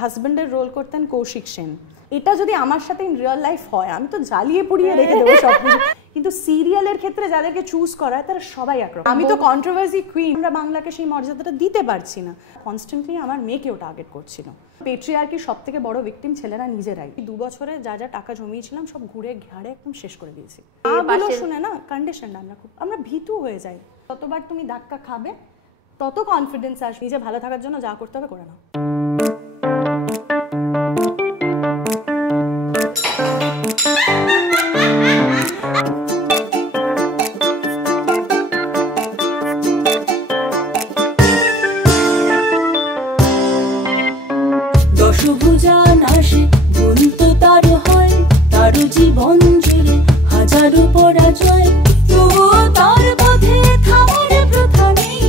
হাজব্যান্ডের রোল করতেন কৌশিক সেন। এটা যদি আমার সাথে ইন রিয়েল লাইফ হয় আমি তো জ্বালিয়ে পুড়িয়ে রেখে দেবো সব কিছু, কিন্তু সিরিয়ালের ক্ষেত্রে যাদেরকে চুজ করা হয় তারা সবাই একরকম। আমি তো কন্ট্রোভার্সি কুইন, আমরা বাংলাকে সেই মর্যাদাটা দিতে পারছি না। কনস্ট্যান্টলি আমার মেয়েকেও টার্গেট করছিল। পেট্রিয়ার্কির সব থেকে বড় ভিকটিম ছেলেরা নিজেরাই। 2 বছরে যা যা টাকা জমিয়েছিলাম সব ঘুরে ঘাড়ে একদম শেষ করে দিয়েছি। এগুলো শুনে না কন্ডিশন আমরা ভীতু হয়ে যাই। ততবার তুমি ধাক্কা খাবে তত কনফিডেন্স আসবে, নিজে ভালো থাকার জন্য যা করতে হবে করে নাও। জীবন জুড়ে হাজারো পরাজয়, তবুও তার পথে থামার প্রথা নেই।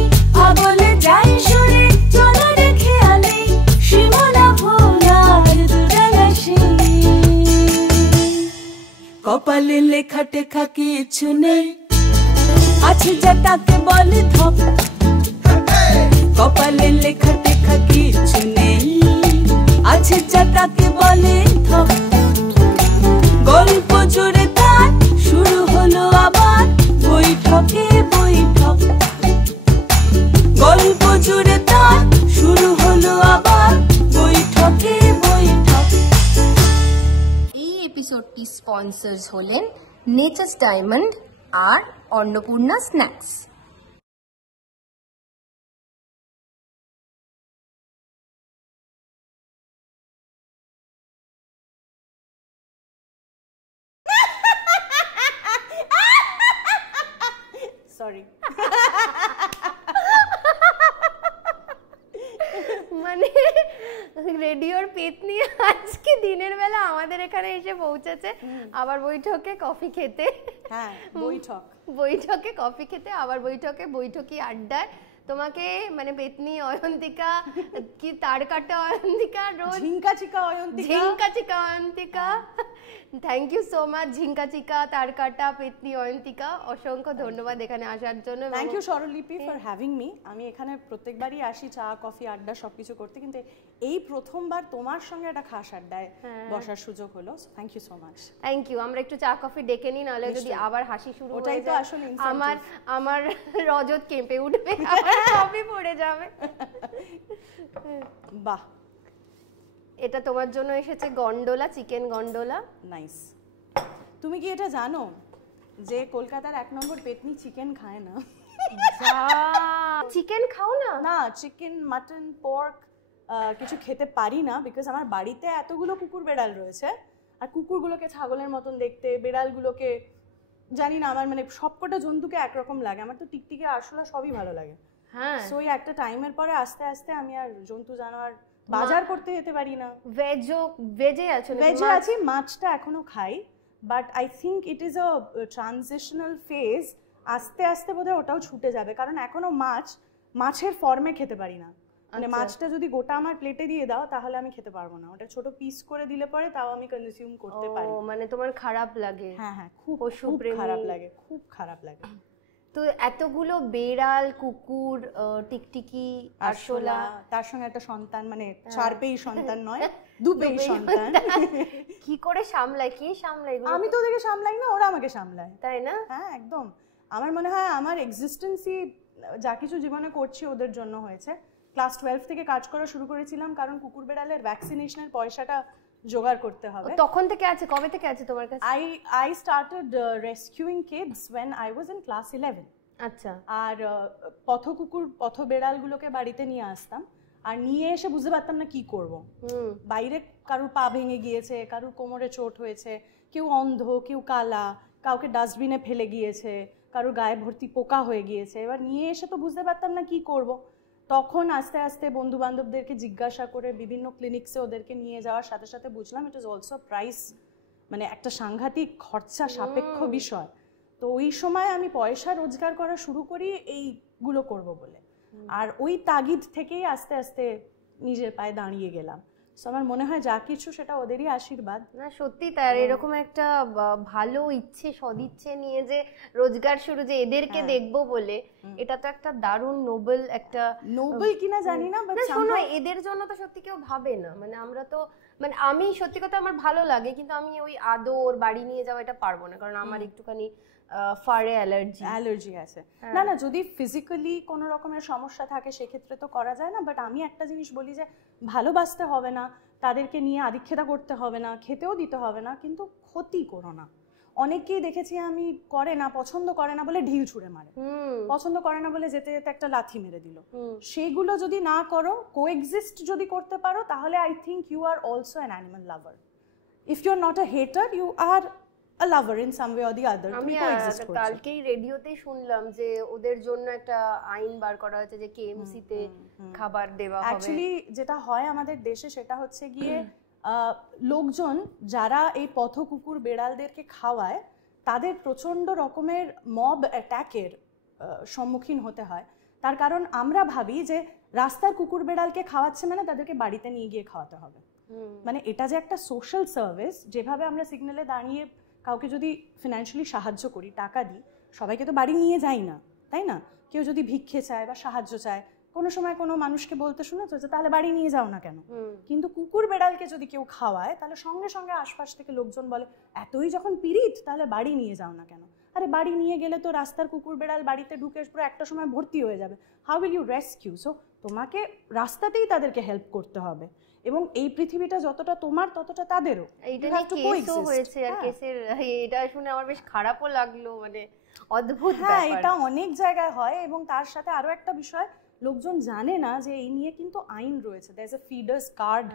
আবলে যায় সরে চলার খেয়ালে, সীমানা ভোলার দুরালাসে। কপালে লেখা টেখা কিছু নেই, আছে যা তাকে বলে ধপ। কপালে লেখা টেখা কিছু নেই, আছে যা তাকে বলে ধপ। গল্প জুড়ে তার শুরু হলো আবার বৈঠকে বৈঠক। গল্প জুড়ে তার শুরু হলো আবার বৈঠকে বৈঠক। এই এপিসোডটি স্পন্সর্স হলেন নেচার্স ডায়মন্ড আর অন্নপূর্ণা স্ন্যাক্স। সরি। মানে রেডিওর পেতনি আজকে দিনের বেলা আমাদের এখানে এসে পৌঁছেছে, আবার বৈঠকে কফি খেতে। হ্যাঁ, বৈঠকে কফি খেতে, আবার বৈঠকি আড্ডায় তোমাকে মানে পেতনি অয়ন্তিকা কি তারকাটা অয়ন্তিকা, রোজ ঝিঙ্কাচিকা Ayantika. Thank you so much ঝিঙ্কাচিকা, তারকাটা, পেতনি, অয়ন্তিকা। অসংখ্য ধন্যবাদ এখানে আসার জন্য। Thank you Swaralipi for having me. আমি এখানে প্রত্যেকবারই আসি চা কফি আড্ডা সবকিছু করতে, কিন্তু এই প্রথমবার তোমার সঙ্গে একটা খাস আড্ডায় বসার সুযোগ হলো। Thank you so much. Thank you. আমরা একটু চা কফি ডেকে নিই, নাহলে যদি আবার হাসি শুরু হয়ে যায় ওটাই তো আসলে আমার রজত কেঁপে উঠবে, আমার কফি পড়ে যাবে। বাহ, এটা তোমার জন্য এসেছে গন্ডোলা, চিকেন গন্ডোলা। নাইস। তুমি কি এটা জানো যে কলকাতার 1 নম্বর পেতনি চিকেন খায় না? চিকেন খাও না? না, চিকেন, মাটন, পর্ক কিছু খেতে পারি না, বিকজ আমার বাড়িতে এতগুলো কুকুর বেড়াল রয়েছে, আর কুকুরগুলোকে ছাগলের মতন দেখতে, বেড়ালগুলোকে জানি না, আমার মানে সবকটা জন্তুকে একরকম লাগে। আমার তো টিকটিকি আরশোলা সবই ভালো লাগে। হ্যাঁ, সো একটা টাইমের পরে আস্তে আস্তে আমি আর জন্তু জানোয়ার বাজার করতে যেতে পারি না। ভেজে আছি, মাছটা এখনো খাই, but I think it is a transitional phase. আস্তে আস্তে বোধহয় ওটাও ছুটে যাবে, কারণ এখনো মাছের ফর্মে খেতে পারি না। মানে মাছটা যদি গোটা আমার প্লেটে দিয়ে দাও তাহলে আমি খেতে পারবো না, ওটা ছোট পিস করে দিলে পরে তাও আমি কনজিউম করতে পারি। মানে তোমার খারাপ লাগে? হ্যাঁ, খুব খারাপ লাগে। তো এতগুলো বেড়াল, কুকুর, টিকটিকি, আরশোলা, তার সঙ্গে একটা সন্তান, মানে 4 পেই সন্তান নয়, 2 পেই সন্তান। কি করে সামলায়? আমি তো ওদেরকে সামলাই না, ওরা আমাকে সামলায়, তাই না? হ্যাঁ, একদম। আমার মনে হয় আমার এক্সিস্টেন্সই যা কিছু জীবনে করছি ওদের জন্য হয়েছে। ক্লাস 12 থেকে কাজ করা শুরু করেছিলাম, কারণ কুকুর বেড়ালের ভ্যাকসিনেশনের পয়সাটা জোগাড় করতে হবে। তখন থেকে আছে? কবে থেকে আছে তোমার কাছে? I started rescuing kids when I was in class 11. আচ্ছা। আর পথ বেড়ালগুলোকে বাড়িতে নিয়ে আসতাম, আর নিয়ে এসে বুঝতে পারতাম না কি করব। বাইরে কারুর পা ভেঙে গিয়েছে, কারুর কোমরে চোট হয়েছে, কেউ অন্ধ, কেউ কালা, কাউকে ডাস্টবিনে ফেলে গিয়েছে, কারুর গায়ে ভর্তি পোকা হয়ে গিয়েছে। এবার নিয়ে এসে তো বুঝতে পারতাম না কি করব। তখন আস্তে আস্তে বন্ধু বান্ধবদেরকে জিজ্ঞাসা করে বিভিন্ন ক্লিনিক্সে ওদেরকে নিয়ে যাওয়ার সাথে সাথে বুঝলাম ইট ইজ অলসো প্রাইস, মানে একটা সাংঘাতিক খরচা সাপেক্ষ বিষয়। তো ওই সময় আমি পয়সা রোজগার করা শুরু করি এইগুলো করব বলে, আর ওই তাগিদ থেকেই আস্তে আস্তে নিজের পায়ে দাঁড়িয়ে গেলাম। আমার মনে হয় যা কিছু সেটা ওদেরই আশীর্বাদ। না সত্যি তার এরকম একটা ভালো ইচ্ছে, সদিচ্ছে নিয়ে যে রোজগার শুরু, যে এদেরকে দেখবো বলে, এটা তো একটা দারুণ নোবেল একটা নোবেল কিনা জানি না, বাট শোনো এদের জন্য তো সত্যি কেউ ভাবে না, মানে আমরা তো মানে আমি সত্যি কথা আমার ভালো লাগে, কিন্তু আমি ওই আদর বাড়ি নিয়ে যাওয়া এটা পারবো না, কারণ আমার একটুখানি ফারে অ্যালার্জি আছে। না না, যদি ফিজিক্যালি কোনো রকমের সমস্যা থাকে সেক্ষেত্রে তো করা যায় না, বাট আমি একটা জিনিস বলি যে ভালোবাসতে হবে না, তাদেরকে নিয়ে আদিক্ষেতা করতে হবে না, খেতেও দিতে হবে না, কিন্তু ক্ষতি করো না। অনেকেই দেখেছি আমি করে না, পছন্দ করে না বলে ঢিল ছুঁড়ে মারে, পছন্দ করে না বলে যেতে যেতে একটা লাথি মেরে দিল। সেইগুলো যদি না করো, কোএক্সিস্ট যদি করতে পারো, তাহলে I think you are also an animal lover. If you are not a hater, you are a lover in some way or the other. আমি কালকেই রেডিওতেই শুনলাম যে ওদের জন্য একটা আইন বার করা হয়েছে যে কেএমসি তে খাবার দেওয়া হবে। অ্যাকচুয়ালি যেটা হয় আমাদের দেশে সেটা হচ্ছে গিয়ে লোকজন যারা এই পথ কুকুর বেড়ালদেরকে খাওয়ায় তাদের প্রচন্ড রকমের মব অ্যাটাকের সম্মুখীন হতে হয়। তার কারণ আমরা ভাবি যে রাস্তার কুকুর বেড়ালকে খাওয়াচ্ছে মানে তাদেরকে বাড়িতে নিয়ে গিয়ে খাওয়াতে হবে। মানে এটা যে একটা সোশ্যাল সার্ভিস, যেভাবে আমরা সিগন্যালে দাঁড়িয়ে কাউকে যদি ফিনান্সিয়ালি সাহায্য করি, টাকা দিই, সবাইকে তো বাড়ি নিয়ে যাই না, তাই না? কেউ যদি ভিক্ষে চায় বা সাহায্য চায়, কোনো সময় কোনো মানুষকে বলতে শুনেছো যে তাহলে বাড়ি নিয়ে যাও না কেন? কিন্তু কুকুর বেড়ালকে যদি কেউ খাওয়ায় তাহলে সঙ্গে সঙ্গে আশপাশ থেকে লোকজন বলে এতই যখন পিরিত তাহলে বাড়ি নিয়ে যাও না কেন? আরে বাড়ি নিয়ে গেলে তো রাস্তার কুকুর বেড়াল বাড়িতে ঢুকে পুরো একটা সময় ভর্তি হয়ে যাবে। How will you rescue? So তোমাকে রাস্তাতেই তাদেরকে হেল্প করতে হবে, এবং এই পৃথিবীটা যতটা তোমার ততটা তাদেরও। এইটা নিয়ে কেসও হয়েছে, আর কেসের এটা শুনে আমার বেশ খারাপও লাগলো, মানে অদ্ভুত ব্যাপার। হ্যাঁ, এটা অনেক জায়গায় হয়, এবং তার সাথে আরো একটা বিষয় লোকজন জানে না যে এই নিয়ে কিন্তু আইন রয়েছে। দেয়ার ইজ আ ফিডার্স কার্ড,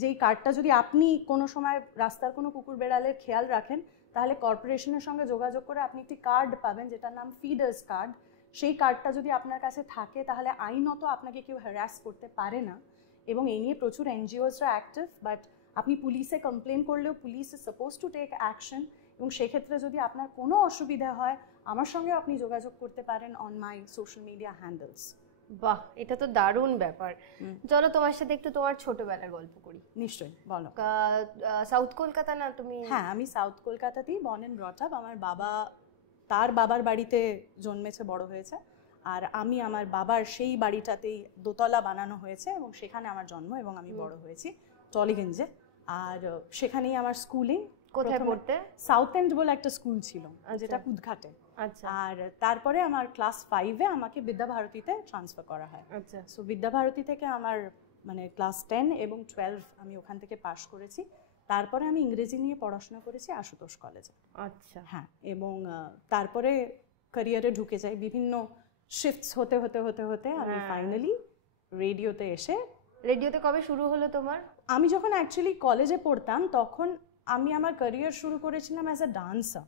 যেই কার্ডটা যদি আপনি কোনো সময় রাস্তার কোনো কুকুর বেড়ালের খেয়াল রাখেন তাহলে কর্পোরেশনের সঙ্গে যোগাযোগ করে আপনি একটি কার্ড পাবেন যেটার নাম ফিডার্স কার্ড। সেই কার্ডটা যদি আপনার কাছে থাকে তাহলে আইনত আপনাকে কেউ হ্যারাস করতে পারে না, এবং এই নিয়ে প্রচুর এনজিওসরা অ্যাক্টিভ। বাট আপনি পুলিশে কমপ্লেন করলেও police is suppose to take action, এবং সেক্ষেত্রে যদি আপনার কোনো অসুবিধা হয় আমার সঙ্গে আপনি যোগাযোগ করতে পারেন on my social media handles. বাহ, এটা তো দারুণ ব্যাপার। চলো তোমার সাথে একটু তোমার ছোটবেলার গল্প করি। নিশ্চয়ই, বলো। সাউথ কলকাতা না তুমি? হ্যাঁ, আমি সাউথ কলকাতাতেই বর্ন এন্ড ব্রট আপ। আমার বাবা তার বাবার বাড়িতে জন্মেছে, বড় হয়েছে, আর আমি আমার বাবার সেই বাড়িটাতেই দোতলা বানানো হয়েছে এবং সেখানে আমার জন্ম এবং আমি বড় হয়েছি টলিগঞ্জে। আর সেখানেই আমার স্কুলিং। কোথায় পড়তে? সাউথ এন্ড বলে একটা স্কুল ছিল যেটা কুদঘাটে। আচ্ছা। আর তারপরে আমার ক্লাস 5-এ আমাকে বিদ্যাভারতীতে ট্রান্সফার করা হয়। আচ্ছা। সো বিদ্যাভারতী থেকে আমার মানে ক্লাস 10 এবং 12 আমি ওখান থেকে পাস করেছি। তারপরে আমি ইংরেজি নিয়ে পড়াশোনা করেছি আশুতোষ কলেজে। আচ্ছা। হ্যাঁ, এবং তারপরে ক্যারিয়ারে ঢুকে যাই। বিভিন্ন শিফটস হতে হতে হতে হতে আমি ফাইনালি রেডিওতে এসে। রেডিওতে কবে শুরু হলো তোমার? আমি যখন অ্যাকচুয়ালি কলেজে পড়তাম তখন আমি আমার ক্যারিয়ার শুরু করেছিলাম অ্যাজ আ ডান্সার।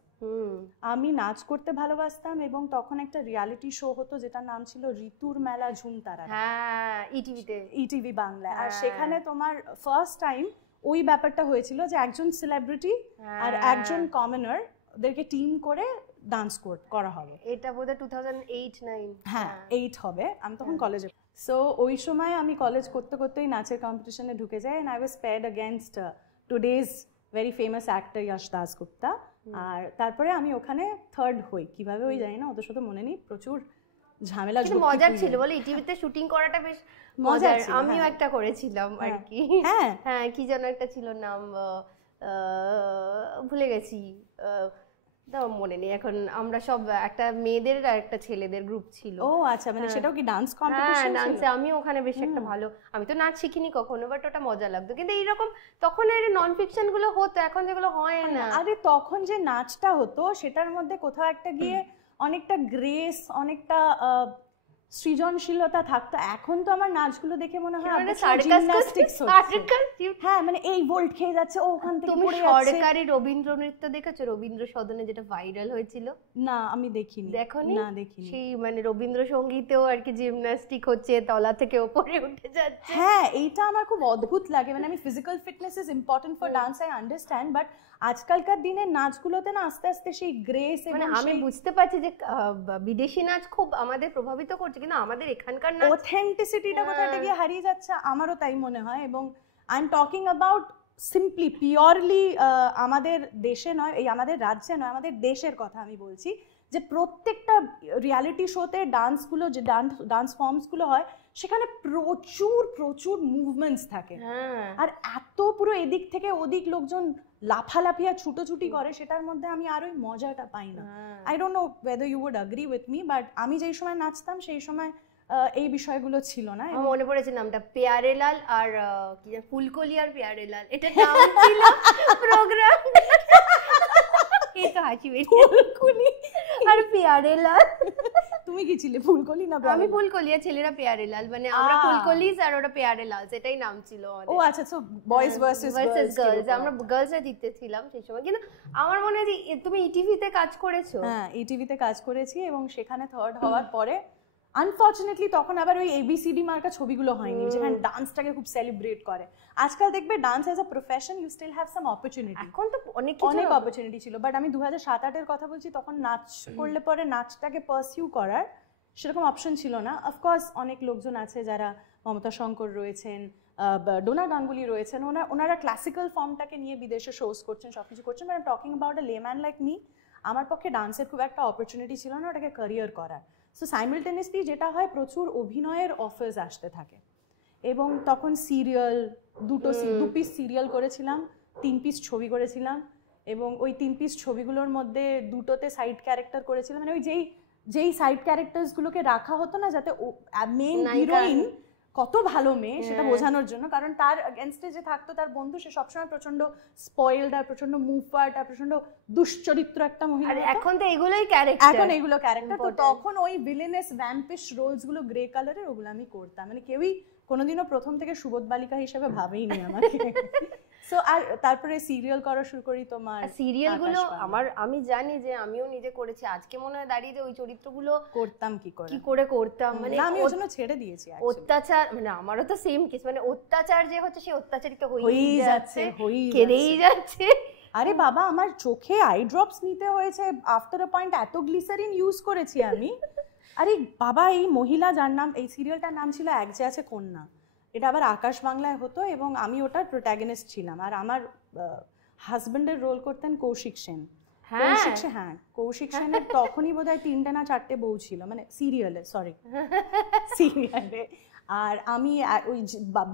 আমি নাচ করতে ভালোবাসতাম, এবং তখন একটা রিয়ালিটি শো হতো যেটার নাম ছিল ঋতুর মেলা ঝুমতারা। হ্যাঁ, ইটিভিতে, ইটিভি বাংলায়। আর সেখানে তোমার ফার্স্ট টাইম ওই ব্যাপারটা হয়েছিল যে একজন সেলিব্রিটি আর একজন কমনার ওদেরকে টিম করে ডান্স করা হবে। এটা বোধহয় 2008-9। হ্যাঁ, 8 হবে। আমি তখন কলেজে। সো ওই সময় আমি কলেজ করতে করতেই নাচের কম্পিটিশনে ঢুকে যাই, and I was paired against today's very famous actor Yash Dasgupta. আর তারপরে আমি ওখানে থার্ড হই। কিভাবে হই জানি না, ওদের সাথে মনে নেই। প্রচুর ঝামেলা, মজার ছিল বলে ইটিভিতে শুটিং করাটা বেশ মজার। আমিও একটা করেছিলাম আর কি। হ্যাঁ হ্যাঁ, কি যেন একটা ছিল নাম, ভুলে গেছি, মনে নেই এখন। আমরা সব একটা মেয়েদের আর একটা ছেলেদের গ্রুপ ছিল। ও আচ্ছা, মানে সেটাও কি ডান্স কম্পিটিশন? হ্যাঁ, ডান্সে আমি ওখানে বেশ একটা ভালো, আমি তো নাচ শিখিনি কখনো, বাট ওটা মজা লাগতো। কিন্তু এইরকম তখন এর নন ফিকশন গুলো হতো, এখন যেগুলো হয় না। আরে তখন যে নাচটা হতো সেটার মধ্যে কোথাও একটা গিয়ে অনেকটা গ্রেস, অনেকটা সৃজনশীলতা থাকতো। এখন তো আমার নাচগুলো দেখে মনে হয় জিমন্যাস্টিক্স হচ্ছে। হ্যাঁ, মানে এই ভোল্ট খেয়ে যাচ্ছে, ও ওখান থেকে পড়ে যাচ্ছে। সরকারি রবীন্দ্র নৃত্য দেখেছো? রবীন্দ্র সদনে যেটা ভাইরাল হয়েছিল? না, আমি দেখিনি। দেখোনি? না, দেখিনি। সেই মানে রবীন্দ্র সঙ্গীতেও আর কি জিমন্যাস্টিক হচ্ছে, তলা থেকে উপরে উঠে যাচ্ছে। হ্যাঁ, এইটা আমার খুব অদ্ভুত লাগে। মানে আমি physical fitness is important for dance, I understand, but আজকালকার দিনের নাচগুলোতে না আস্তে আস্তে সেই গ্রেস, মানে আমি বুঝতে পারছি যে বিদেশি নাচ খুব আমাদের প্রভাবিত করছে, কিন্তু আমাদের এখানকার নাচ অথেন্টিসিটিটা কোথাটা গিয়ে হারিয়ে যাচ্ছে, আমারও তাই মনে হয়। এবং I am talking about simply purely আমাদের দেশে নয়, এই আমাদের রাজ্যে নয়, আমাদের দেশের কথা আমি বলছি। যে প্রত্যেকটা রিয়ালিটি শোতে ডান্সগুলো যে ডান্স ফর্মসগুলো হয় সেখানে প্রচুর প্রচুর মুভমেন্টস থাকে, আর এত পুরো এদিক থেকে ওদিক লোকজন লাফালাফি আর ছুটোছুটি করে, সেটার মধ্যে আমি আর ওই মজাটা পাই না। I don't know whether you would agree with me, but আমি যেই সময় নাচতাম সেই সময় এই বিষয়গুলো ছিল না। মনে পড়েছে নামটা, পেয়ারেলাল আর কি ফুলকলি আর পেয়ারেলাল, এটা নাম ছিল প্রোগ্রাম। এই তো হাসি বেশি, ফুলকলি আর পেয়ারেলাল। তুমি কি ছিলে, ফুলকলি না? আমি ফুলকলি আর ছেলেরা পেয়ারেলাল, মানে আমরা ফুলকলিস আর ওরা পেয়ারেলাল, সেটাই নাম ছিল আমাদের। ও আচ্ছা, সো বয়েজ ভার্সেস গার্লস, আমরা গার্লসরা জিততেছিলাম সেই সময়। কিন্তু আমার মনে হয় যে তুমি ইটিভিতে কাজ করেছো। হ্যাঁ, ইটিভিতে কাজ করেছি এবং সেখানে থার্ড হওয়ার পরে আনফর্চুনেটলি তখন আবার ওই ABCD মার্কা ছবিগুলো হয়নি যেখানে ডান্সটাকে খুব সেলিব্রেট করে। আজকাল দেখবে dance as a profession, you still have some opportunity. এখন তো অনেক অপরচুনিটি ছিল, বাট আমি 2007-08-এর কথা বলছি, তখন নাচ করলে পরে নাচটাকে পারসিউ করার সেরকম অপশন ছিল না। অফকোর্স অনেক লোকজন আছে যারা, মমতা শঙ্কর রয়েছেন, ডোনা গাঙ্গুলি রয়েছেন, ওনারা ক্লাসিক্যাল ফর্মটাকে নিয়ে বিদেশে শোজ করছেন, সবকিছু করছেন, but I am talking about a layman like me. আমার পক্ষে ডান্সের খুব একটা অপরচুনিটি ছিল না ওটাকে ক্যারিয়ার করার। সো সাইমালটেনিয়াসলি যেটা হয়, প্রচুর অভিনয়ের অফার্স আসতে থাকে, এবং তখন সিরিয়াল, 2 পিস সিরিয়াল করেছিলাম, 3 পিস ছবি করেছিলাম, এবং ওই 3 পিস ছবিগুলোর মধ্যে 2টোতে সাইড ক্যারেক্টার করেছিলাম। মানে ওই যেই সাইড ক্যারেক্টার্সগুলোকে রাখা হতো না যাতে মেইন হিরোইন কত ভালো মেয়ে সেটা বোঝানোর জন্য, কারণ তার এগেনস্টে যে থাকতো তার বন্ধু, সে সবসময় প্রচন্ড স্পয়েলড আর প্রচন্ড মুভপার্ট আর প্রচন্ড দুশ্চরিত্র একটা মহিলা। এখন তো এগুলোই ক্যারেক্টার, এখন এগুলো ক্যারেক্টার। তো তখন ওই ভিলেনেস ভ্যাম্পিশ রোলস গুলো গ্রে কালারের, ওগুলো আমি করতাম। মানে কেউই কোনোদিনও প্রথম থেকে সুবোধ বালিকা হিসেবে ভাবেইনি আমাকে। সো আর তারপরে সিরিয়াল করা শুরু করি। তোমার সিরিয়ালগুলো আমি জানি যে আমিও নিজে করেছি, আজকে মনে হয় দাঁড়িয়ে যে ওই চরিত্রগুলো করতাম কি করে করতাম, মানে আমি ওই জন্য ছেড়ে দিয়েছি। অত্যাচার, মানে আমারও তো সেম কেস, মানে অত্যাচার যে হচ্ছে সেই অত্যাচারিত হয়েই যাচ্ছে, কেঁদেই যাচ্ছে। আরে বাবা, আমার চোখে আই ড্রপস নিতে হয়েছে আফটার আ পয়েন্ট, এত গ্লিসারিন ইউজ করেছি আমি। আরে বাবা, এই মহিলা যার নাম, এই সিরিয়ালটার নাম ছিল এক যে আছে কন্যা, এটা আবার আকাশ বাংলায় হতো, এবং আমি ওটার প্রোটাগনিস্ট ছিলাম। আর আমার হাজবেন্ডের রোল করতেন কৌশিক সেন। কৌশিক সেনের তখনই বোধহয় 3টে না 4টে বউ ছিল, মানে সিরিয়ালে, সিরিয়ালে। আর আমি ওই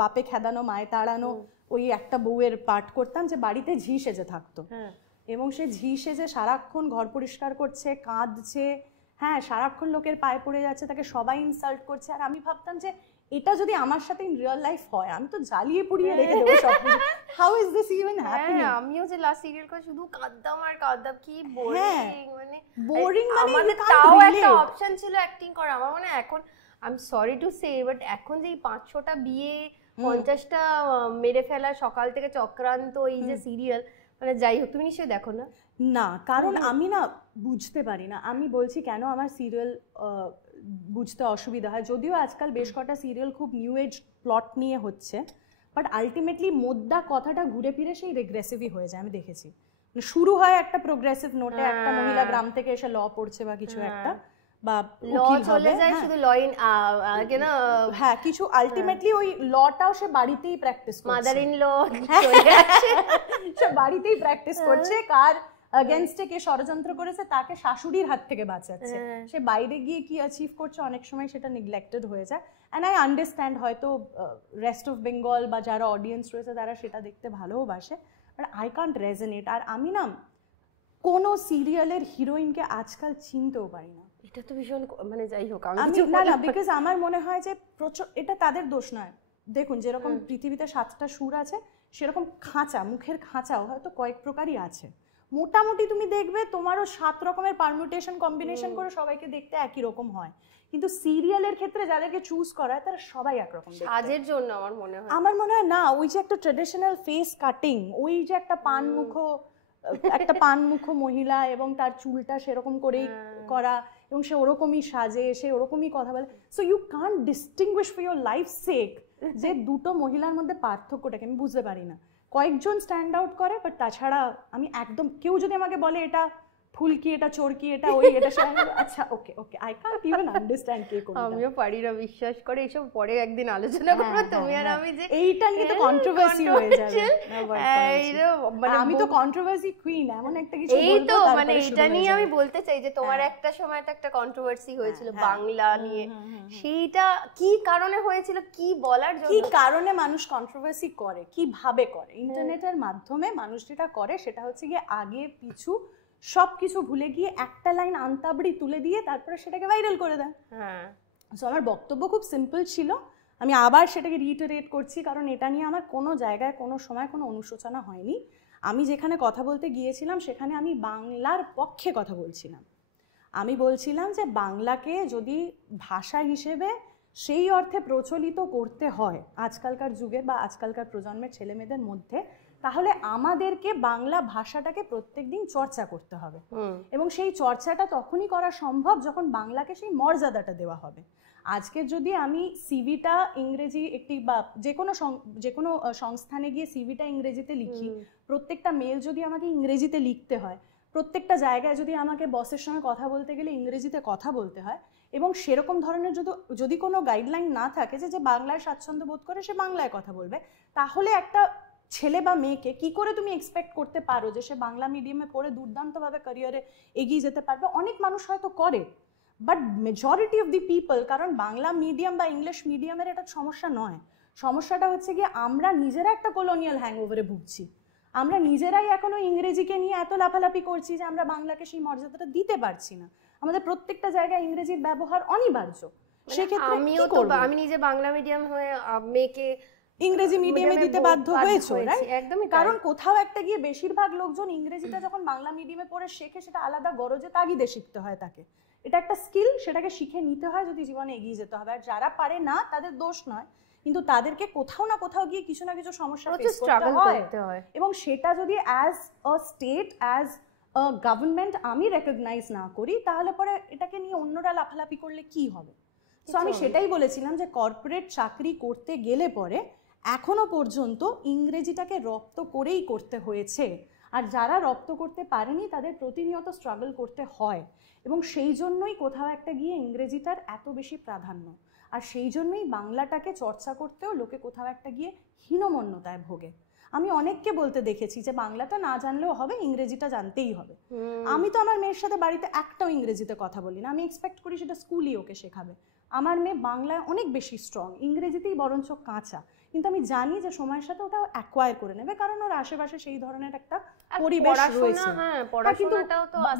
বাপে খেদানো মায়ে তাড়ানো ওই একটা বউয়ের পার্ট করতাম, যে বাড়িতে ঝি সেজে থাকতো, এবং সে ঝি সেজে সারাক্ষণ ঘর পরিষ্কার করছে, কাঁদছে, হ্যাঁ, সারাক্ষণ লোকের পায়ে পড়ে যাচ্ছে, তাকে সবাই ইনসাল্ট করছে। আর আমি ভাবতাম যে এটা যদি আমার সাথে ইন রিয়েল লাইফ হয়, আমি তো জ্বালিয়ে পুড়িয়ে রেখে দেবো সব। How is this even happening? আমিও যে লাস্ট সিরিয়াল করে শুধু কাঁদতাম আর কাঁদতাম, কি বোরিং, মানে বোরিং। মানে আমাদের তাও একটা অপশন ছিল অ্যাক্টিং করা। আমার মনে হয় এখন, I am sorry to say, but এখন যে 5-6টা বিয়ে, 50টা মেরে ফেলা, সকাল থেকে চক্রান্ত, এই যে সিরিয়াল, মানে যাই হোক, তুমি নিশ্চয়ই দেখো না? না, কারণ আমি না বুঝতে পারি না। আমি বলছি কেন আমার সিরিয়াল বুঝতে অসুবিধা হয়, যদিও আজকাল বেশ কটা সিরিয়াল খুব নিউ এজ প্লট নিয়ে হচ্ছে, বাট আলটিমেটলি মোদ্দা কথাটা ঘুরে ফিরে সেই রেগ্রেসিভই হয়ে যায়। আমি দেখেছি, শুরু হয় একটা প্রোগ্রেসিভ নোটে, একটা মহিলা গ্রাম থেকে এসে ল পড়ছে বা কিছু একটা, বা ল চলে যায় শুধু লইন কেন, হ্যাঁ, কিছু আলটিমেটলি ওই লটাও সে বাড়িতেই প্র্যাকটিস করছে, মাদার ইন ল চলে আসে, সে বাড়িতেই প্র্যাকটিস করছে, কার এগেইনস্টে কে ষড়যন্ত্র করেছে তাকে শাশুড়ির হাত থেকে বাঁচাচ্ছে। সে বাইরে গিয়ে কি অ্যাচিভ করছে অনেক সময় সেটা নেগলেক্টেড হয়ে যায়। অ্যান্ড আই আন্ডারস্ট্যান্ড, হয়তো রেস্ট অফ বেঙ্গল বা যারা অডিয়েন্স রয়েছে তারা সেটা দেখতে ভালোবাসে, বাট আই কান্ট রেজনেট। আর আমি না কোনো সিরিয়ালের হিরোইনকে আজকাল চিনতেও পারি না। এটা তো ভীষণ, মানে যাই হোক, আমি না, বিকজ আমার মনে হয় যে এটা তাদের দোষ নয়। দেখুন, যেরকম পৃথিবীতে 7টা সুর আছে, সেরকম খাঁচা, মুখের খাঁচাও হয়তো কয়েক প্রকারই আছে। মোটামুটি তুমি দেখবে তোমারও 7 রকমের পারমিউটেশন কম্বিনেশন করে সবাইকে দেখতে একই রকম হয়, কিন্তু সিরিয়ালের ক্ষেত্রে যাদেরকে চুজ করা হয় তারা সবাই একরকম দেখতে। সাজের জন্য আমার মনে হয় না, ওই যে একটা ট্র্যাডিশনাল ফেস কাটিং, ওই যে একটা পানমুখো মহিলা, এবং তার চুলটা সেরকম করেই করা, এবং সে ওরকমই সাজে, সে ওরকমই কথা বলে। So you can't distinguish for your life sake যে দুটো মহিলার মধ্যে পার্থক্যটাকে আমি বুঝতে পারি না। কয়েকজন স্ট্যান্ড আউট করে, বাট তাছাড়া আমি একদম, কেউ যদি আমাকে বলে এটা ফুলকি এটা চোরকি এটা ওই এটা আচ্ছা okay okay I can't even understand কে কোনটা। আমিও পারি না বিশ্বাস করে, এসব পরে একদিন আলোচনা করব তুমি আর আমি, যে এইটা নিয়ে তো কন্ট্রোভার্সি হয়ে যাবে। মানে আমি তো কন্ট্রোভার্সি কুইন, এমন একটা কিছু বলবো। এই তো মানে এটা নিয়ে আমি বলতে চাই যে তোমার একটা সময় তো একটা কন্ট্রোভার্সি হয়েছিল বাংলা নিয়ে, সেইটা কি কারণে হয়েছিল, কি বলার জন্য, কি কারণে মানুষ কন্ট্রোভার্সি করে, কিভাবে করে? ইন্টারনেটের মাধ্যমে মানুষ যেটা করে সেটা হচ্ছে গিয়ে আগে পিছু সবকিছু ভুলে গিয়ে একটা লাইন আন্তাবড়ি তুলে দিয়ে তারপরে সেটাকে ভাইরাল করে দেয়। হ্যাঁ, সো আমার বক্তব্য খুব সিম্পল ছিল, আমি আবার সেটাকে রিইটারেট করছি, কারণ এটা নিয়ে আমার কোনো জায়গায় কোনো সময় কোনো অনুশোচনা হয়নি। আমি যেখানে কথা বলতে গিয়েছিলাম সেখানে আমি বাংলার পক্ষে কথা বলছিলাম। আমি বলছিলাম যে বাংলাকে যদি ভাষা হিসেবে সেই অর্থে প্রচলিত করতে হয় আজকালকার যুগের বা আজকালকার প্রজন্মের ছেলেমেয়েদের মধ্যে, তাহলে আমাদেরকে বাংলা ভাষাটাকে প্রত্যেকদিন চর্চা করতে হবে। এবং সেই চর্চাটা তখনই করা সম্ভব যখন বাংলাকে সেই মর্যাদাটা দেওয়া হবে। আজকে যদি আমি সিভিটা ইংরেজি একটি বা যে কোনো সংস্থানে গিয়ে সিভিটা ইংরেজিতে লিখি, প্রত্যেকটা মেল যদি আমাকে ইংরেজিতে লিখতে হয়, প্রত্যেকটা জায়গায় যদি আমাকে বসের সঙ্গে কথা বলতে গেলে ইংরেজিতে কথা বলতে হয়, এবং সেরকম ধরনের যদি কোনো গাইডলাইন না থাকে যে বাংলায় স্বাচ্ছন্দ্য বোধ করে সে বাংলায় কথা বলবে, তাহলে একটা ছেলে বা মেয়েকে কি করে তুমি এক্সপেক্ট করতে পারো যে সে বাংলা মিডিয়ামে পড়ে দুর্দান্তভাবে ক্যারিয়ারে এগিয়ে যেতে পারবে? অনেক মানুষ হয়তো করে, but majority of the people, কারণ বাংলা মিডিয়াম বা ইংলিশ মিডিয়ামের এটা সমস্যা নয়, সমস্যাটা হচ্ছে গিয়ে আমরা নিজেরা একটা কলোনিয়াল হ্যাংওভারে ভুগছি। আমরা নিজেরাই এখনো ইংরেজিকে নিয়ে এত লাফালাফি করছি যে আমরা বাংলাকে সেই মর্যাদাটা দিতে পারছি না। আমাদের প্রত্যেকটা জায়গায় ইংরেজির ব্যবহার অনিবার্য। সেক্ষেত্রে আমি নিজে বাংলা মিডিয়াম হয়ে মেয়েকে ইংরেজি মিডিয়ামে দিতে বাধ্য হয়েছো, রাইট? একদমই, কারণ কোথাও একটা গিয়ে বেশিরভাগ লোকজন ইংরেজিটা যখন বাংলা মিডিয়ামে পড়ে শেখে, সেটা আলাদা গরজে তাগিদে শিখতে হয় তাকে। এটা একটা স্কিল, সেটাকে শিখে নিতে হয় যদি জীবনে এগিয়ে যেতে হবে। আর যারা পারে না তাদের দোষ নয়, কিন্তু তাদেরকে কোথাও না কোথাও গিয়ে কিছু না কিছু সমস্যা ফেস করতে হয়। এবং সেটা যদি as a state, as a government আমি রেকগনাইজ না করি, তাহলে পরে এটাকে নিয়ে অন্যরা লাফালাফি করলে কি হবে? সো আমি সেটাই বলেছিলাম যে কর্পোরেট চাকরি করতে গেলে পরে এখনো পর্যন্ত ইংরেজিটাকে রপ্ত করেই করতে হয়েছে, আর যারা রপ্ত করতে পারেনি তাদের প্রতিনিয়ত স্ট্রাগল করতে হয়। এবং সেই জন্যই কোথাও একটা গিয়ে ইংরেজিটার এত বেশি প্রাধান্য, আর সেই জন্যই বাংলাটাকে চর্চা করতেও লোকে কোথাও একটা গিয়ে হীনমন্যতায় ভোগে। আমি অনেককে বলতে দেখেছি যে বাংলাটা না জানলেও হবে, ইংরেজিটা জানতেই হবে। আমি তো আমার মেয়ের সাথে বাড়িতে একটাও ইংরেজিতে কথা বলি না, আমি এক্সপেক্ট করি সেটা স্কুলই ওকে শেখাবে। আমার মেয়ে বাংলায় অনেক বেশি স্ট্রং, ইংরেজিতেই বরঞ্চ কাঁচা, কিন্তু আমি জানি যে সময়ের সাথে ওটা অ্যাকোয়ার করে নেবে, কারণ ওর আশেপাশে সেই ধরনের একটা পরিবেশ রয়েছে। কিন্তু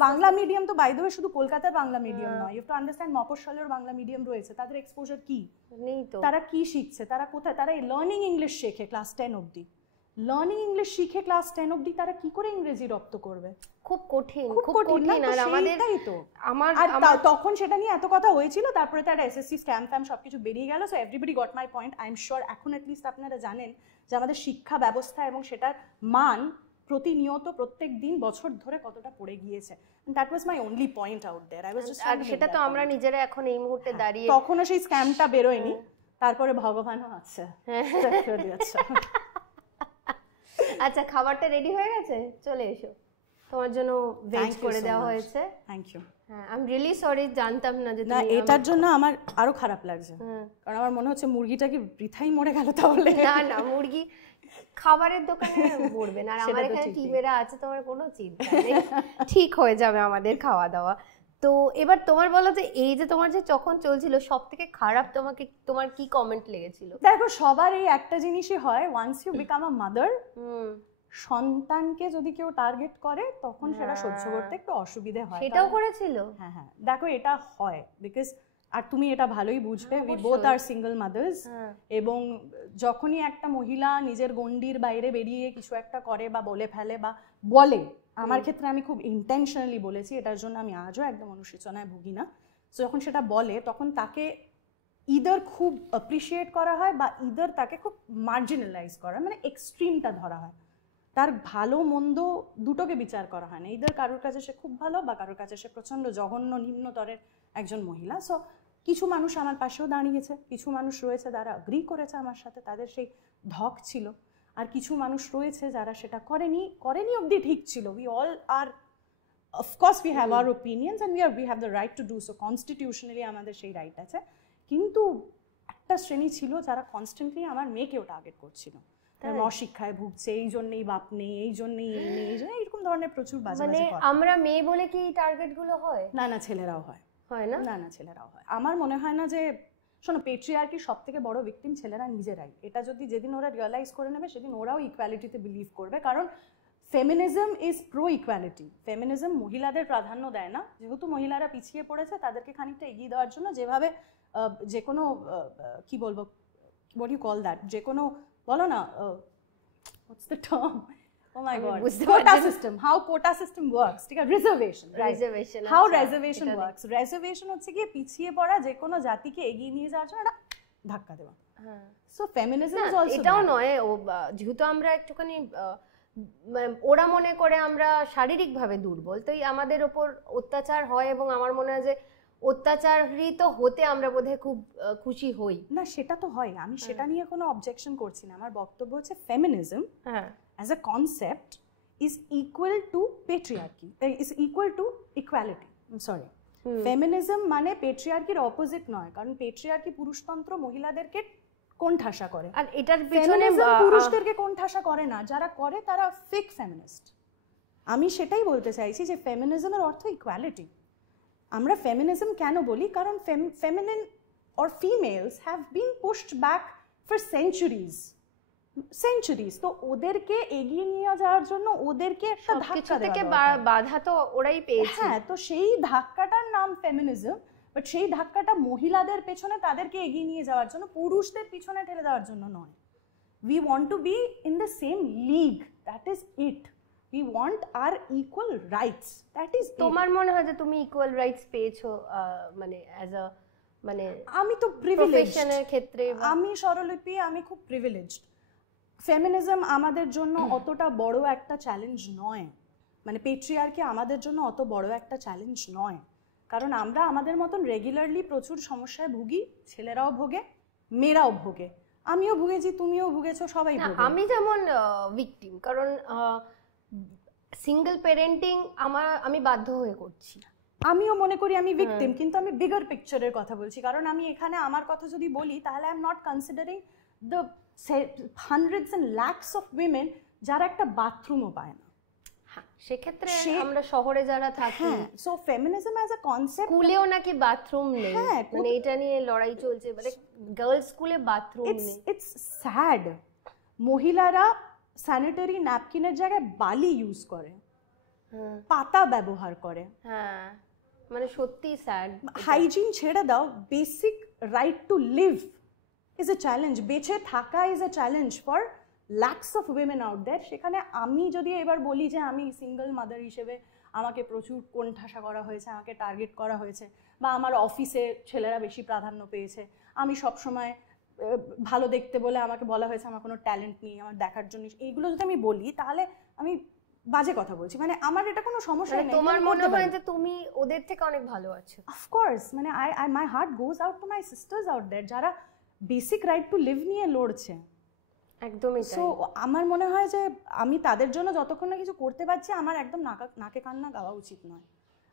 বাংলা মিডিয়াম তো বাই দ্য ওয়ে শুধু কলকাতার বাংলা মিডিয়াম নয়, ইউ হ্যাভ টু আন্ডারস্ট্যান্ড মফস্বলের বাংলা মিডিয়াম রয়েছে, তাদের এক্সপোজার কি নেই, তো তারা কি শিখছে, তারা কোথায়, তারা লার্নিং ইংলিশ শেখে ক্লাস 10 অবধি, লার্নিং ইংলিশ শিখে ক্লাস 10 অবধি তারা কি করে ইংরেজি রপ্ত করবে? খুব কঠিন, খুব কঠিন। আর আমাদেরই তো আর তখন সেটা নিয়ে এত কথা হয়েছিল, তারপরে তো একটা এসএসসি স্ক্যাম ফ্যাম সবকিছু বেরিয়ে গেল। So everybody got my point. I am sure এখন অ্যাটলিস্ট আপনারা জানেন যে আমাদের শিক্ষা ব্যবস্থা এবং সেটার মান প্রতিনিয়ত প্রত্যেক দিন বছর ধরে কতটা পড়ে গিয়েছে। That was my only point out there. I was just, আর সেটা তো আমরা নিজেরা এখন এই মুহূর্তে দাঁড়িয়ে, তখনও সেই স্ক্যামটা বেরোয়নি, তারপরে ভগবানও আছে। আচ্ছা, খাবারটা রেডি হয়ে গেছে, চলে এসো, তোমার জন্য ভেজ করে দেওয়া হয়েছে। Thank you. হ্যাঁ, আই এম রিয়েলি সরি, জানতাম না যে না, এটার জন্য আমার আরো খারাপ লাগছে, কারণ আমার মনে হচ্ছে মুরগিটা কি বৃথাই মরে গেল তাহলে। না না, মুরগি খাবারের দোকানে মরবে না, আর আমার এখানে টিমেরা আছে, তোমার কোনো চিন্তা নেই, ঠিক হয়ে যাবে আমাদের খাওয়া দাওয়া। তো এবার তোমার বলো যে এই যে তোমার যে যখন চলছিল সবথেকে খারাপ তোমার কি কমেন্ট লেগেছিল? দেখো, সবার এই একটা জিনিসই হয়, once you become a mother, সন্তানকে যদি কেউ টার্গেট করে তখন সেটা সহ্য করতে একটু অসুবিধে হয়। সেটাও করেছিল। হ্যাঁ হ্যাঁ, দেখো এটা হয় বিকজ, আর তুমি এটা ভালোই বুঝবে, we both are single mothers, এবং যখনই একটা মহিলা নিজের গণ্ডির বাইরে বেরিয়ে কিছু একটা করে বা বলে ফেলে বা বলে, আমার ক্ষেত্রে আমি খুব ইন্টেনশনালি বলেছি, এটার জন্য আমি আজও একদম অনুশোচনায় ভুগি না, যখন সেটা বলে তখন তাকে ইদার খুব অ্যাপ্রিসিয়েট করা হয় বা ইদার তাকে খুব মার্জিনালাইজ করা, মানে এক্সট্রিমটা ধরা হয়, তার ভালো মন্দ দুটোকে বিচার করা হয় না। ইদার কারোর কাছে সে খুব ভালো বা কারোর কাছে সে প্রচণ্ড জঘন্য নিম্নতরের একজন মহিলা। সো কিছু মানুষ আমার পাশেও দাঁড়িয়েছে, কিছু মানুষ রয়েছে যারা অ্যাগ্রি করেছে আমার সাথে, তাদের সেই ধক ছিল, আর কিছু মানুষ রয়েছে যারা সেটা করেনি অবধি ঠিক ছিল। We all are of course we have our opinions and we have the right to do so constitutionally আমাদের সেই রাইট আছে কিন্তু একটা শ্রেণী ছিল যারা কনস্ট্যান্টলি আমার মেয়েকেও টার্গেট করছিল অশিক্ষায় ভুগছে এই জন্যই বাপ নেই এই জন্যই এই নেই এই জন্য এরকম ধরনের প্রচুর বাজে বাজে কথা আমরা মেয়ে বলে কি টার্গেট গুলো হয় না ছেলেরাও হয় না ছেলেরাও হয় আমার মনে হয় না যে শোনো পেট্রিয়ার্কির সব থেকে বড় ভিকটিম ছেলেরা নিজেরাই এটা যদি যেদিন ওরা রিয়েলাইজ করে নেবে সেদিন ওরাও ইকুয়ালিটিতে বিলিভ করবে কারণ feminism is pro equality feminism মহিলাদের প্রাধান্য দেয় না যেহেতু মহিলারা পিছিয়ে পড়েছে তাদেরকে খানিকটা এগিয়ে দেওয়ার জন্য যেভাবে যে কোনো কি বলবো what do you call that যে কোনো বলো না what's the term oh my god quota system how quota system works ঠিক আছে reservation how reservation works reservation হচ্ছে কি পিছিয়ে পড়া যে কোনো জাতিকে এগিয়ে নিয়ে যাওয়ার জন্য একটা ধাক্কা দেওয়া so feminism is also এটাও নয় যেহেতু আমরা একটুখানি ওরা মনে করে আমরা শারীরিকভাবে দুর্বল তো আমাদের ওপর অত্যাচার হয় এবং আমার মনে হয় যে অত্যাচারিত হতে আমরা বোধহয় খুব খুশি হই না সেটা তো হয় আমি সেটা নিয়ে কোনো অবজেকশন করছি না আমার বক্তব্য হচ্ছে feminism as a concept is equal to patriarchy is equal to equality I'm sorry feminism মানে পেট্রিয়ার্কির অপোজিট নয় কারণ পেট্রিয়ার্কি পুরুষতন্ত্র মহিলাদেরকে কোণঠাসা করে আর এটার পেছনে পুরুষদেরকে কোণঠাসা করে না যারা করে তারা ফেক ফেমিনিস্ট আমি সেটাই বলতে চাইছি যে ফেমিনিজমের অর্থ ইকুয়ালিটি আমরা ফেমিনিজম কেন বলি কারণ feminine or females have been pushed back for centuries তো ওদেরকে এগিয়ে নিয়ে যাওয়ার জন্য ওদেরকে একটা ধাক্কা থেকে বাধা তো ওরাই পেয়েছে হ্যাঁ তো সেই ধাক্কাটার নাম ফেমিনিজম বাট সেই ধাক্কাটা মহিলাদের পেছনে তাদেরকে এগিয়ে নিয়ে যাওয়ার জন্য পুরুষদের পিছনে ঠেলে দেওয়ার জন্য নয় we want to be in the same league that is it we want our equal rights that is তোমার মনে হয় যে তুমি ইকুয়াল রাইটস পেয়েছো মানে অ্যাজ আ মানে আমি তো প্রিভিলেজড প্রফেশনের ক্ষেত্রে আমি স্বরলিপি আমি খুব প্রিভিলেজড ফেমিনিজম আমাদের জন্য অতটা বড় একটা চ্যালেঞ্জ নয় মানে পেট্রিয়ার্কি আমাদের জন্য অত বড় একটা চ্যালেঞ্জ নয় কারণ আমরা আমাদের মতন রেগুলারলি প্রচুর সমস্যায় ভুগি ছেলেরাও ভোগে মেয়েরাও ভোগে আমিও ভুগেছি তুমিও ভুগেছো সবাই ভোগে আমি যেমন ভিকটিম কারণ সিঙ্গেল প্যারেন্টিং আমি বাধ্য হয়ে করছি আমিও মনে করি আমি ভিকটিম কিন্তু আমি বিগার পিকচারের কথা বলছি কারণ আমি এখানে আমার কথা যদি বলি তাহলে I am not considering the hundreds and lakhs of women যারা একটা বাথরুমও পায় না সেক্ষেত্রে আমরা শহরে যারা থাকি so feminism as a concept স্কুলেও নাকি বাথরুম নেই মানে এটা নিয়ে লড়াই চলছে মানে গার্লস স্কুলে বাথরুম নেই ইটস স্যাড মহিলারা স্যানিটারি ন্যাপকিনের জায়গায় বালি ইউজ করে পাতা ব্যবহার করে মানে সত্যি স্যাড হাইজিন ছেড়ে দাও basic right to live is a challenge বেঁচে থাকা is a challenge for lakhs of women out there সেখানে আমি যদি এবার বলি যে আমি সিঙ্গেল মাদার হিসেবে আমাকে প্রচুর কোণঠাসা করা হয়েছে আমাকে টার্গেট করা হয়েছে বা আমার অফিসে ছেলেরা বেশি প্রাধান্য পেয়েছে আমি সব সময় ভালো দেখতে বলে আমাকে বলা হয়েছে আমার কোনো ট্যালেন্ট নেই আমার দেখার জন্য এইগুলো যদি আমি বলি তাহলে আমি বাজে কথা বলছি মানে আমার এটা কোনো সমস্যা নেই তোমার মনে হয় যে তুমি ওদের থেকে অনেক ভালো আছো অফ কোর্স মানে I my heart goes out to my sisters out there যারা বেসিক রাইট টু লিভ নিয়ে লড়ছে একদমই তাই সো আমার মনে হয় যে আমি তাদের জন্য যতক্ষণ না কিছু করতে পারছি আমার একদম নাকে কান্না গাওয়া উচিত নয়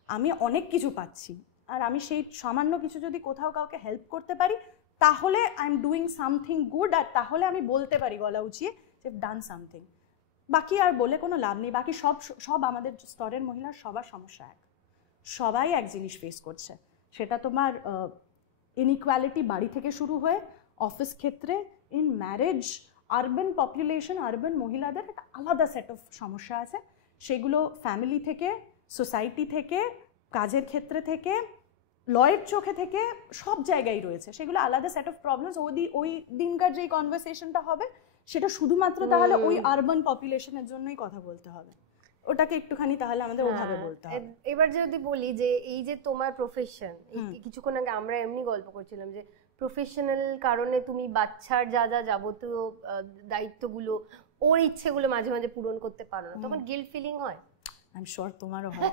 আমি অনেক কিছু পাচ্ছি আর আমি সেই সামান্য কিছু যদি কোথাও কাউকে হেল্প করতে পারি তাহলে I am doing something good আর তাহলে আমি বলতে পারি গলা উঁচিয়ে যে ডান সামথিং বাকি আর বলে কোনো লাভ নেই বাকি সব আমাদের স্তরের মহিলার সবার সমস্যা এক সবাই এক জিনিস ফেস করছে সেটা তোমার ইনইকুয়ালিটি বাড়ি থেকে শুরু হয়ে অফিস ক্ষেত্রে in marriage urban population urban মহিলাদের একটা আলাদা সেট অফ সমস্যা আছে সেগুলো ফ্যামিলি থেকে সোসাইটি থেকে কাজের ক্ষেত্রে থেকে লয়ের চোখে থেকে সব জায়গায় রয়েছে সেগুলো আলাদা সেট অফ প্রবলেমস ওই দিনকার যেই কনভারসেশনটা হবে সেটা শুধুমাত্র তাহলে ওই আরবান পপুলেশনের জন্যই কথা বলতে হবে ওটাকে একটুখানি তাহলে আমাদের ওভাবে বলতে হবে এবার যদি বলি যে এই যে তোমার প্রফেশন কিছুক্ষণ আগে আমরা এমনি গল্প করছিলাম যে প্রফেশনাল কারণে তুমি বাচ্চার যা যাবতীয় দায়িত্বগুলো ওর ইচ্ছেগুলো মাঝে মাঝে পূরণ করতে পারো না তখন গিল্ট ফিলিং হয় আই এম শিওর তোমারও হয়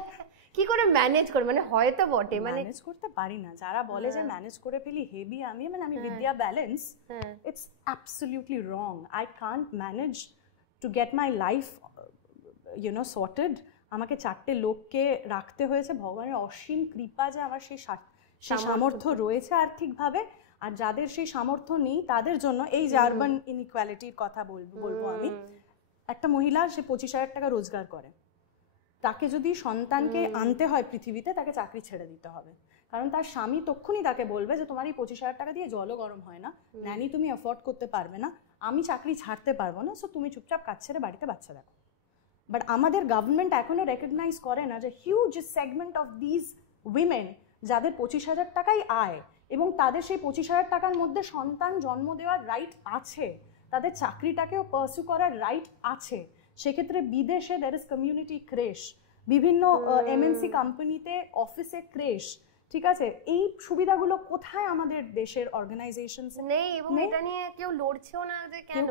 কি করে ম্যানেজ করে মানে হয়তো বটে মানে ম্যানেজ করতে পারি না যারা বলে যে ম্যানেজ করে ফেলি হেভি আমি বিদ্যা balance it's absolutely wrong I can't manage to get my life sorted আমাকে 4টে লোককে রাখতে হয়েছে, ভগবানের অসীম কৃপা যে আমার সেই সামর্থ্য রয়েছে আর্থিকভাবে। আর যাদের সেই সামর্থ্য নেই তাদের জন্য এই যে আরবান ইনইকুয়ালিটির কথা বলবো আমি, একটা মহিলা সে 25,000 টাকা রোজগার করে, তাকে যদি সন্তানকে আনতে হয় পৃথিবীতে, তাকে চাকরি ছেড়ে দিতে হবে, কারণ তার স্বামী তখনই তাকে বলবে যে তোমার এই 25,000 টাকা দিয়ে জলও গরম হয় না, ন্যানি তুমি অ্যাফোর্ড করতে পারবে না, আমি চাকরি ছাড়তে পারবো না, সো তুমি চুপচাপ কাজ ছেড়ে বাড়িতে বাচ্চা দেখো। বাট আমাদের গভর্নমেন্ট এখনো রেকগনাইজ করে না যে huge segment of these women যাদের 25,000 টাকাই আয় এবং তাদের সেই 25,000 টাকার মধ্যে সন্তান জন্ম দেওয়ার রাইট আছে, তাদের চাকরিটাকেও পার্সু করার রাইট আছে। সেক্ষেত্রে বিদেশে দ্যার ইজ কমিউনিটি ক্রেশ, বিভিন্ন এমএনসি কোম্পানিতে অফিসে ক্রেশ, ঠিক আছে, এই সুবিধাগুলো কোথায় আমাদের দেশের অর্গানাইজেশনস নেই এবং এটা নিয়ে কেউ লড়ছেও না যে কেন।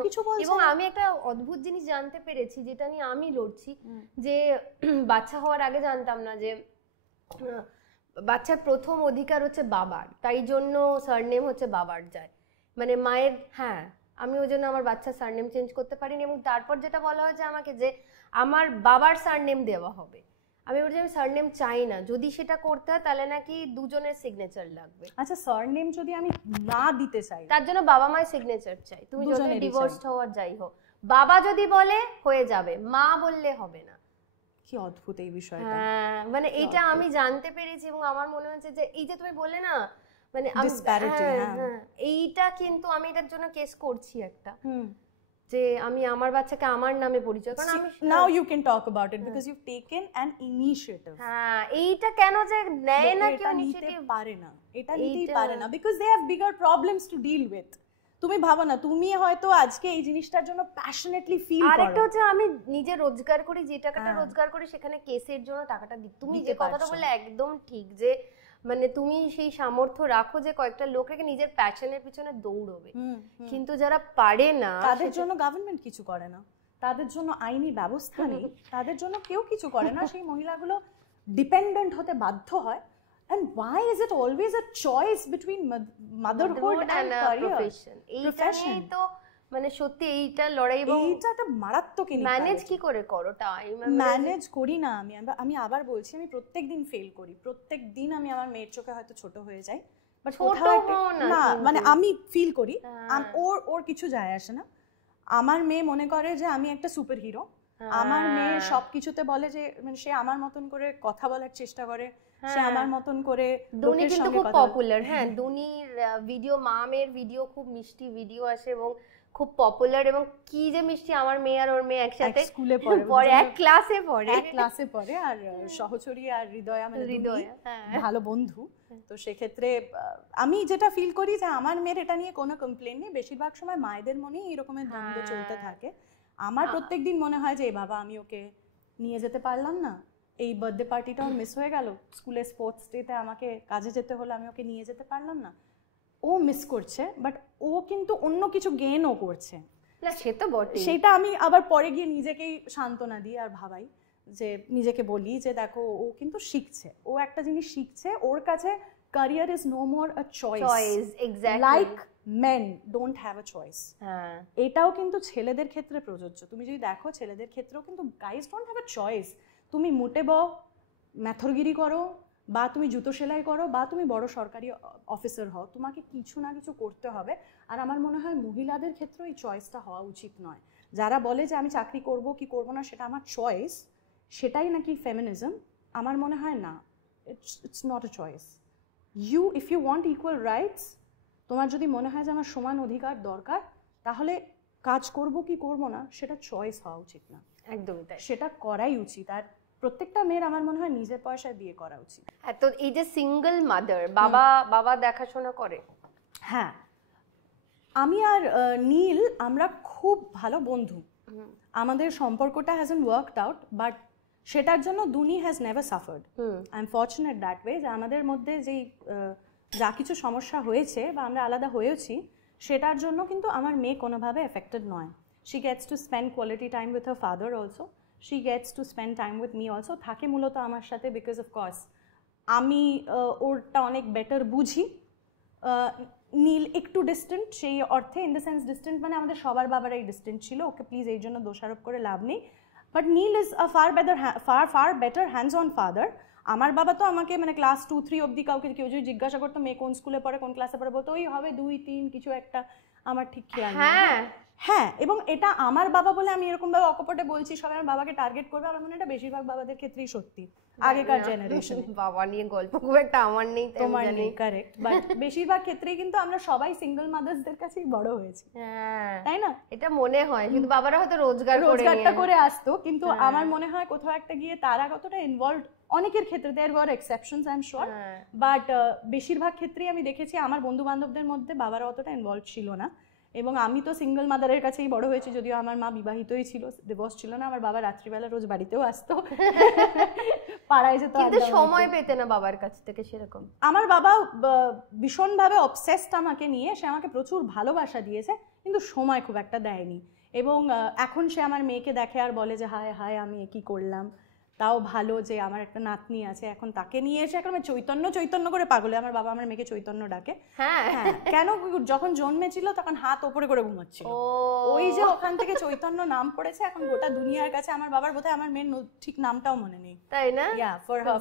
এবং আমি একটা অদ্ভুত জিনিস জানতে পেরেছি যেটা নিয়ে আমি লড়ছি, যে বাচ্চা হওয়ার আগে জানতাম না যে বাচ্চার প্রথম অধিকার হচ্ছে বাবার, তাই জন্য সারনেম হচ্ছে বাবার যায়, মানে মায়ের। হ্যাঁ, আমি ওই জন্য আমার বাচ্চার সারনেম চেঞ্জ করতে পারিনি। এবং তারপর যেটা বলা হয়েছে আমাকে যে আমার বাবার সারনেম দেওয়া হবে, আমি বলছি আমি সারনেম চাই না, যদি সেটা করতে হয় তাহলে নাকি দুজনের সিগনেচার লাগবে। আচ্ছা, সারনেম যদি আমি না দিতে চাই তার জন্য বাবা মায়ের সিগনেচার চাই, তুমি যদি ডিভোর্সড হও আর যাই হোক, বাবা যদি বলে হয়ে যাবে, মা বললে হবে না। কি অদ্ভুত এই বিষয়টা। হ্যাঁ, মানে এটা আমি জানতে পেরেছি এবং আমার মনে হচ্ছে যে এই যে তুমি বললে না মানে এইটা, কিন্তু আমি এটার জন্য কেস করছি একটা, যে আমি আমার বাচ্চাকে আমার নামে পরিচয়, কারণ আমি now you can talk about it because you taken an initiative. হ্যাঁ, এইটা কেন যে নেয় না, কেউ নিতে পারে না, এটা নিতেই পারে না, because they have bigger problems to deal with. তুমি ভাবো না, তুমি হয়তো আজকে এই জিনিসটার জন্য প্যাশনেটলি ফিল করো, আরেকটা হচ্ছে আমি নিজে রোজগার করি, যে টাকাটা রোজগার করি সেখানে কেসের জন্য টাকাটা দিই। তুমি যে কথাটা বললে একদম ঠিক, যে মানে তুমি সেই সামর্থ্য রাখো যে কয়েকটা লোক রেখে নিজের প্যাশনের পিছনে দৌড়বে, কিন্তু যারা পারে না তাদের জন্য গভর্নমেন্ট কিছু করে না, তাদের জন্য আইনি ব্যবস্থা নেই, তাদের জন্য কেউ কিছু করে না, সেই মহিলাগুলো ডিপেন্ডেন্ট হতে বাধ্য হয়। And why is it always a choice between motherhood and career profession? এই তো মানে সত্যি এইটা লড়াই, এবং এইটা একটা মারাত্মক ম্যানেজ কি করে করো টাইম? ম্যানেজ করি না আমি আবার বলছি, আমি প্রত্যেকদিন ফেল করি, প্রত্যেকদিন আমি আমার মেয়ের চোখে হয়তো ছোট হয়ে যাই, বাট না মানে আমি ফিল করি ওর কিছু যায় আসে না। আমার মেয়ে মনে করে যে আমি একটা সুপার হিরো, আমার মেয়ে সবকিছুতে বলে যে মানে সে আমার মতন করে কথা বলার চেষ্টা করে, সে আমার মতন করে। দুনি কিন্তু খুব পপুলার, হ্যাঁ, দুনির ভিডিও, মামের ভিডিও খুব মিষ্টি ভিডিও আসে এবং খুব পপুলার, এবং কি যে মিষ্টি, আমার মেয়ে আর ওর মেয়ে একসাথে স্কুলে পড়ে, এক ক্লাসে পড়ে, আর সহচরী আর হৃদয়া মানে ভালো বন্ধু। তো সেক্ষেত্রে আমি যেটা ফিল করি যে আমার মেয়ের এটা নিয়ে কোনো কমপ্লেন নেই, বেশিরভাগ সময় মায়েদের মনেই এরকমের দ্বন্দ্ব চলতে থাকে। আমার প্রত্যেকদিন মনে হয় যে বাবা আমি ওকে নিয়ে যেতে পারলাম না, এই বার্থডে পার্টিটাও মিস হয়ে গেল, স্কুলে স্পোর্টস ডেতে আমাকে কাজে যেতে হলো, আমি ওকে নিয়ে যেতে পারলাম না। ও মিস করছে, বাট ও কিন্তু অন্য কিছু গেইনও করছে, সে তো বটে। সেটা আমি আবার পরে গিয়ে নিজেকেই সান্ত্বনা দিই আর ভাবাই, যে নিজেকে বলি যে দেখো ও কিন্তু শিখছে, ও একটা জিনিস শিখছে, ওর কাছে career is no more a choice, like men don't have a choice। এটাও কিন্তু ছেলেদের ক্ষেত্রে প্রযোজ্য। তুমি যদি দেখো ছেলেদের ক্ষেত্রেও কিন্তু guys don't have a choice। তুমি মুটে বও, ম্যাথরগিরি করো, বা তুমি জুতো সেলাই করো, বা তুমি বড় সরকারি অফিসার হও, তোমাকে কিছু না কিছু করতে হবে। আর আমার মনে হয় মহিলাদের ক্ষেত্রেও এই চয়েসটা হওয়া উচিত নয়। যারা বলে যে আমি চাকরি করব কি করব না সেটা আমার চয়েস, সেটাই নাকি ফেমিনিজম, আমার মনে হয় না, it's not a choice. If you want equal rights, তোমার যদি মনে হয় যে আমার সমান অধিকার দরকার, তাহলে কাজ করব কি করব না সেটা চয়েস হওয়া উচিত না, একদমই তাই, সেটা করাই উচিত। আর প্রত্যেকটা মেয়ের আমার মনে হয় নিজের পয়সায় বিয়ে করা উচিত। তো এই যে সিঙ্গেল মাদার, বাবা দেখাশোনা করে? হ্যাঁ, আমি আর নীল আমরা খুব ভালো বন্ধু, আমাদের সম্পর্কটা হ্যাজন্ট ওয়ার্কড আউট, বাট সেটার জন্য দুনি has never suffered. I am fortunate that way, যে আমাদের মধ্যে যেই যা কিছু সমস্যা হয়েছে বা আমরা আলাদা হয়েছি, সেটার জন্য কিন্তু আমার মেয়ে কোনোভাবে এফেক্টেড নয়। She gets to spend quality time with her father also, she gets to spend time with me also, থাকে মূলত আমার সাথে, বিকজ অফ কোর্স আমি ওরটা অনেক বেটার বুঝি। নীল একটু ডিস্টেন্ট সেই অর্থে, ইন দ্য সেন্স ডিস্টেন্ট মানে আমাদের সবার বাবারাই ডিস্টেন্ট ছিল, ওকে প্লিজ এই জন্য দোষারোপ করে লাভ নেই। But Neel is a far better hands on father. আমার বাবা তো আমাকে মানে ক্লাস 2-3 অবধি কাউকে কেউ যদি জিজ্ঞাসা করতো মেয়ে কোন স্কুলে পড়ে কোন ক্লাসে পড়ে বলতো ওই হবে 2-3 কিছু একটা, আমার ঠিক খেয়াল নেই। হ্যাঁ, এবং এটা আমার বাবা বলে আমি এরকম ভাবে অকপটে বলছি সবাই আমার বাবাকে টার্গেট করবে, আমার মনে হয় এটা বেশিরভাগ বাবাদের ক্ষেত্রেই সত্যি আগেকার জেনারেশন। বাবা নিয়ে গল্প খুব একটা আমার নেই, তোমার নেই, কারেক্ট, বাট বেশিরভাগ ক্ষেত্রেই কিন্তু আমরা সবাই সিঙ্গেল মাদার্সদের কাছেই বড় হয়েছি, তাই না? এটা মনে হয়, কিন্তু বাবারা হয়তো রোজগারটা করে আসতো, কিন্তু আমার মনে হয় কোথাও একটা গিয়ে তারা কতটা ইনভলভড, অনেকের ক্ষেত্রে there were exceptions I am sure, but বেশিরভাগ ক্ষেত্রেই আমি দেখেছি আমার বন্ধু বান্ধবদের মধ্যে বাবারা অতটা ইনভলভ ছিল না। এবং আমি তো সিঙ্গেল মাদারের কাছেই বড় হয়েছি, যদিও আমার মা বিবাহিতই ছিল, ডিভোর্স ছিল না। আমার বাবা রাত্রিবেলা রোজ বাড়িতেও আসতো, পাড়ায় যেত, কিন্তু সময় পেতে না বাবার কাছ থেকে সেরকম। আমার বাবা ভীষণভাবে অবসেসড আমাকে নিয়ে, সে আমাকে প্রচুর ভালোবাসা দিয়েছে কিন্তু সময় খুব একটা দেয়নি। এবং এখন সে আমার মেয়েকে দেখে আর বলে যে হায় হায় আমি কি করলাম, তাও ভালো যে আমার একটা নাতনি আছে, এখন তাকে নিয়ে এসে এখন চৈতন্য করে পাগলে। আমার বাবা আমার মেয়েকে চৈতন্য ডাকে। হ্যাঁ, কেন? যখন জন্মেছিল তখন হাত ওপরে করে ঘুমাচ্ছিল, ওই যে ওখান থেকে চৈতন্য নাম পড়েছে এখন গোটা দুনিয়ার কাছে। আমার বাবার বোধহয় আমার মেয়ের ঠিক নামটাও মনে নেই, তাই না?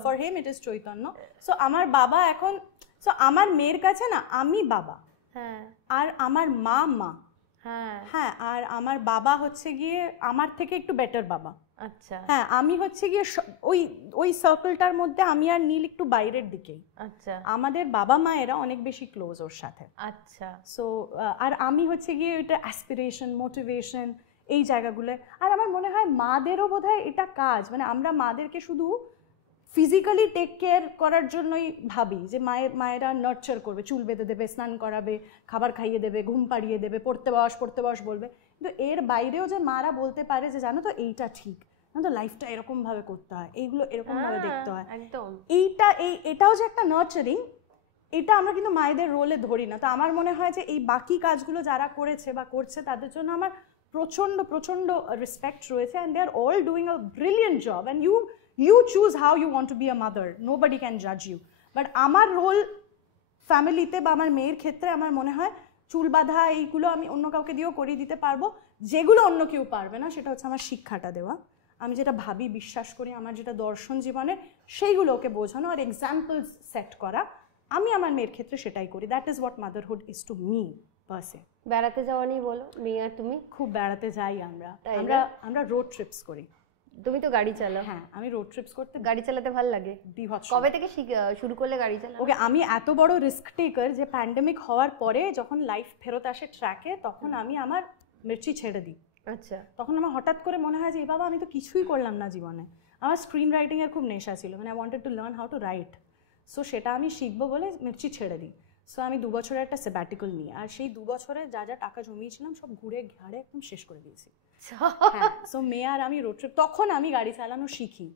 For him it is Chaitanya. So আমার বাবা এখন, সো আমার মেয়ের কাছে না আমি বাবা, আর আমার মা মা, হ্যাঁ, আর আমার বাবা হচ্ছে গিয়ে আমার থেকে একটু বেটার বাবা। আচ্ছা, হ্যাঁ, আমি হচ্ছে গিয়ে ওই সার্কেলটার মধ্যে আমি আর নীল একটু বাইরের দিকেই। আচ্ছা, আমাদের বাবা মায়েরা অনেক বেশি ক্লোজ ওর সাথে। আচ্ছা, সো আর আমি হচ্ছে গিয়ে এটা অ্যাসপিরেশন, মোটিভেশন, এই জায়গাগুলো। আর আমার মনে হয় মাদেরও বোধহয় এটা কাজ, মানে আমরা মাদেরকে শুধু ফিজিক্যালি টেক কেয়ার করার জন্যই ভাবি যে মায়েরা নার্চার করবে, চুল বেঁধে দেবে, স্নান করাবে, খাবার খাইয়ে দেবে, ঘুম পাড়িয়ে দেবে, পড়তে বস বলবে, কিন্তু এর বাইরেও যে মারা বলতে পারে যে জানো তো এইটা ঠিক, জানো তো লাইফটা এরকম ভাবে করতে হয়, এইগুলো এরকম ভাবে দেখতে হয়, একদম এটাও যে একটা নার্চারিং, এটা আমরা কিন্তু মায়েদের রোলে ধরি না। তো আমার মনে হয় যে এই বাকি কাজগুলো যারা করেছে বা করছে তাদের জন্য আমার প্রচন্ড প্রচন্ড রেসপেক্ট রয়েছে, and they are all doing a brilliant job, and you choose how you want to be a mother, nobody can judge you, but আমার রোল ফ্যামিলিতে বা আমার মেয়ের ক্ষেত্রে আমার মনে হয় চুল বাঁধা এইগুলো আমি অন্য কাউকে দিয়েও করিয়ে দিতে পারবো, যেগুলো অন্য কেউ পারবে না সেটা হচ্ছে আমার শিক্ষাটা দেওয়া, আমি যেটা ভাবি বিশ্বাস করি, আমার যেটা দর্শন জীবনের, সেইগুলো ওকে বোঝানো আর এক্সাম্পলস সেট করা। আমি আমার মেয়ের ক্ষেত্রে সেটাই করি। That is what motherhood is to me per. বেড়াতে যাওয়া নিয়ে বলো, মেয়ে আর তুমি? খুব বেড়াতে যাই আমরা রোড ট্রিপস করি। তুমি তো গাড়ি চালাও। হ্যাঁ, আমি রোড ট্রিপস করতে, গাড়ি চালাতে ভালো লাগে। কবে থেকে শুরু করলে গাড়ি চালানো? ওকে, আমি এত বড় রিস্ক টেকার যে প্যান্ডেমিক হওয়ার পরে যখন লাইফ ফেরত আসে ট্র্যাকে, তখন আমি আমার মির্চি ছেড়ে দিই। আচ্ছা, তখন আমার হঠাৎ করে মনে হয় যে বাবা আমি তো কিছুই করলাম না জীবনে। আমার স্ক্রিন রাইটিং এর খুব নেশা ছিল, মানে I wanted to learn how to right. So সেটা আমি শিখবো বলে মির্চি ছেড়ে দিই। সো আমি 2 বছরের একটা সেবাটিক্যাল নিই, আর সেই 2 বছরে যা যা টাকা জমিয়েছিলাম সব ঘুরে ঘাড়ে একদম শেষ করে দিয়েছি। সো মেয়ে আর আমি রোড ট্রিপ, তখন আমি গাড়ি চালানো শিখি,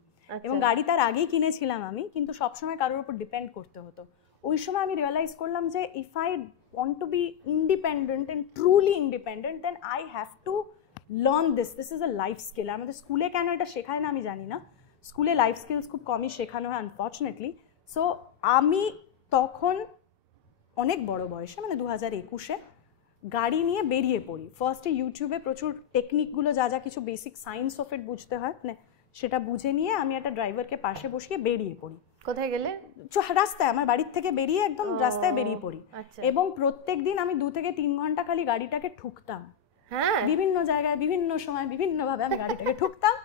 এবং গাড়ি তার আগেই কিনেছিলাম আমি, কিন্তু সবসময় কারোর উপর ডিপেন্ড করতে হতো। ওই সময় আমি রিয়েলাইজ করলাম যে if I want to be independent and truly independent, then I have to learn this is a life skill. আমাদের স্কুলে কেন এটা শেখায় না আমি জানি না, স্কুলে লাইফ স্কিলস খুব কমই শেখানো হয় আনফর্চুনেটলি। সো আমি তখন অনেক বড় বয়সে, মানে 2021-এ গাড়ি নিয়ে বেরিয়ে পড়ি। ফার্স্টে ইউটিউবে প্রচুর টেকনিকগুলো যা যা কিছু বেসিক সায়েন্স অফ ইট বুঝতে হয়, মানে সেটা বুঝে নিয়ে আমি একটা ড্রাইভারকে পাশে বসিয়ে বেরিয়ে পড়ি। কোথায় গেলে? রাস্তায়, আমার বাড়ির থেকে বেরিয়ে একদম রাস্তায় বেরিয়ে পড়ি, এবং প্রত্যেক দিন আমি 2 থেকে 3 ঘন্টা খালি গাড়িটাকে ঠুকতাম। হ্যাঁ, বিভিন্ন জায়গায় বিভিন্ন সময় বিভিন্নভাবে আমি গাড়িটাকে ঠুকতাম,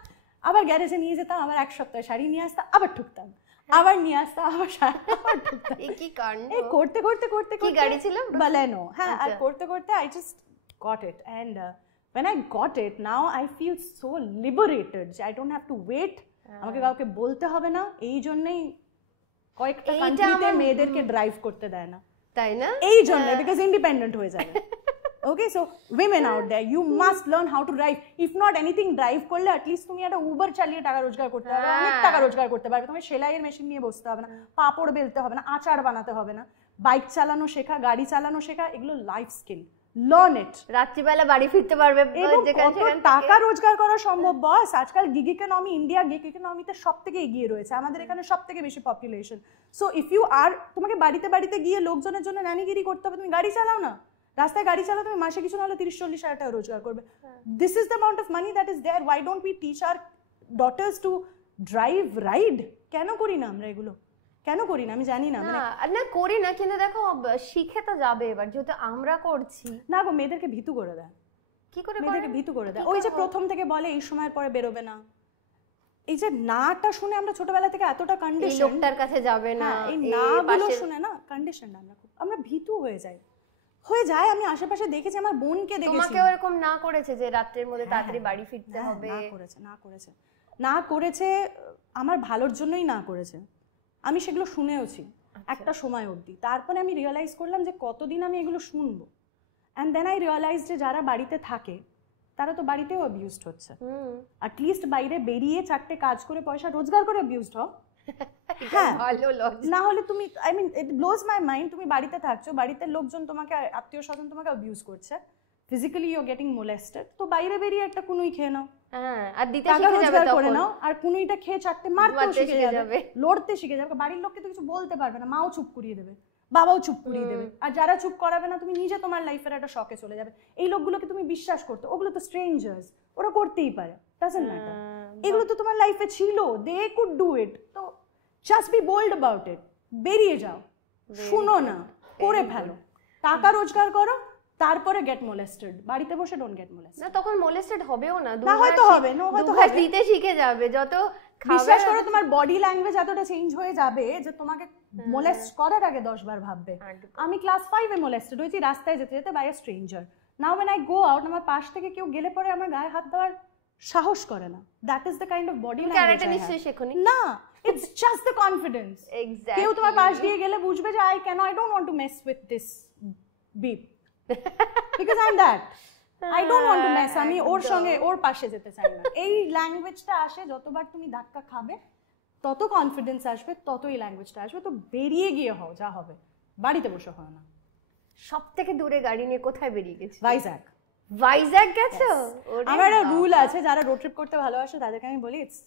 আবার গ্যারেজে নিয়ে যেতাম, আবার 1 সপ্তাহে শাড়ি নিয়ে আসতাম, আবার ঠুকতাম, আবার নিয়ে আসতাম, আবার ঠুকতাম। কি কাণ্ড! করতে করতে করতে কি গাড়ি ছিল? বালেনো। হ্যাঁ, আর করতে করতে I just got it, and when I got it, now I feel so liberated. I don't have to wait, আমাকে কাউকে বলতে হবে না। এই জন্যই কয়েকটা কান্ট্রিতে মেয়েদেরকে ড্রাইভ করতে দেয় না, তাই না? এই জন্য, বিকজ ইন্ডিপেন্ডেন্ট হয়ে যাবে। Okay, so women out there, you must learn how to drive. If not anything, drive করলে at least তুমি একটা উবার চালিয়ে টাকা রোজগার করতে পারবে, অনেক টাকা রোজগার করতে পারবে। তুমি সেলাইয়ের মেশিন নিয়ে বসতে হবে না, পাপড় বেলতে হবে না, আচার বানাতে হবে না, বাইক চালানো শেখা, গাড়ি চালানো শেখা, এগুলো লাইফ স্কিল। Learn it. রাত্রিবেলা বাড়ি ফিরতে পারবে, টাকা রোজগার করা সম্ভব বস। আজকাল গিগ ইকোনমি, ইন্ডিয়া গিগ ইকোনমিতে সব থেকে এগিয়ে রয়েছে, আমাদের এখানে সব থেকে বেশি population. So if you are, তোমাকে বাড়িতে বাড়িতে গিয়ে লোকজনের জন্য ন্যানিগিরি করতে হবে, তুমি গাড়ি চালাও না। রাস্তায় গাড়ি চালাও, তুমি মাসে কিছু না হলে 30-40 হাজার টাকা রোজগার করবে। This is the amount of money that is there. Why don't we teach our daughters to drive ride, কেন করি না আমরা এগুলো, কেন করি না আমি জানি না। না করি না, কিন্তু দেখো শিখে তো যাবে এবার, যেহেতু আমরা করছি। না গো, মেয়েদেরকে ভীতু করে দেয়। কি করে মেয়েদেরকে ভীতু করে দেয়, ওই যে প্রথম থেকে বলে এই সময়ের পরে বেরোবে না, এই যে নাটা শুনে আমরা ছোটবেলা থেকে এতটা কন্ডিশন, লোকটার কাছে যাবে না, এই নাগুলো শুনে না কন্ডিশন আমরা ভীতু হয়ে যাই। আমি আশেপাশে দেখেছি, আমার বোনকে দেখেছি। তোমাকে এরকম না করেছে যে রাতের মধ্যে তাড়াতাড়ি বাড়ি ফিরতে হবে? না করেছে আমার ভালোর জন্যই না করেছে, আমি সেগুলো শুনেওছি একটা সময় অবধি। তারপরে আমি রিয়েলাইজ করলাম যে কতদিন আমি এগুলো শুনবো, অ্যান্ড দেন আই রিয়েলাইজ যে যারা বাড়িতে থাকে তারা তো বাড়িতেও অ্যাবিউজড হচ্ছে। অ্যাটলিস্ট বাইরে বেরিয়ে 4টে কাজ করে পয়সা রোজগার করে অ্যাবিউজড হও। হ্যাঁ, না হলে তুমি, I mean it blows my mind, তুমি বাড়িতে থাকছো, বাড়িতে লোকজন তোমাকে, আত্মীয় স্বজন তোমাকে অ্যাবিউজ করছে, ফিজিক্যালি ইউ আর গেটিং মোলেস্টেড, তো বাইরে বেরিয়ে একটা কুনুই খেয়ে নাও, আর দিতে শিখে যাবে তখন, করে নাও, আর কুনুইটা খেয়ে 4টে মারতে শিখে যাবে, লড়তে শিখে যাবে। বাড়ির লোককে তো কিছু বলতে পারবে না, মাও চুপ করিয়ে দেবে, বাবাও চুপ করিয়ে দেবে, আর যারা চুপ করাবে না তুমি নিজে তোমার লাইফের একটা শকে চলে যাবে। এই লোকগুলোকে তুমি বিশ্বাস করতে, ওগুলো তো স্ট্রেঞ্জার্স, ওরা করতেই পারে, ডাজন্ট ম্যাটার, এগুলো তো তোমার লাইফে ছিল, দে কুড ডু ইট, তো just be bold about it, বেরিয়ে যাও, শুনো না, করে ফেলো, টাকা রোজগার করো, তারপরে গেট মোলেস্টেড, বাড়িতে বসে ডোন্ট গেট মোলেস্টেড। না তখন মোলেস্টেড হবেও না, না হয়তো হবে, না হয়তো হবে, দিতে শিখে যাবে, যত বিশ্বাস করো তোমার বডি ল্যাঙ্গুয়েজ এতটা চেঞ্জ হয়ে যাবে যে তোমাকে মোলেস্ট করার আগে 10 বার ভাববে। আমি ক্লাস 5 এ মোলেস্টেড হয়েছি রাস্তায় যেতে যেতে by a stranger. Now when I go out, আমার পাশ থেকে কেউ গেলে পরে আমার গায়ে হাত দেওয়ার সাহস করে না। That is the kind of body language নিশ্চয়ই শেখনি। না, it's just the confidence. Exactly, কেউ তোমার পাশ দিয়ে গেলে বুঝবে যে I don't want to mess with this beep because I'm that, I don't want to mess, আমি ওর সঙ্গে ওর পাশে যেতে চাই না। এই ল্যাঙ্গুয়েজটা আসে, যতবার তুমি ধাক্কা খাবে তত কনফিডেন্স আসবে, তত এই ল্যাঙ্গুয়েজটা আসবে। তো বেরিয়ে গিয়ে হও, যা হবে, বাড়িতে বসে হয় না। সব থেকে দূরে গাড়ি নিয়ে কোথায় বেরিয়ে গেছি? ভাইজ্যাগ গেছো? আমার একটা রুল আছে, যারা রোড ট্রিপ করতে ভালোবাসে তাদেরকে আমি বলি it's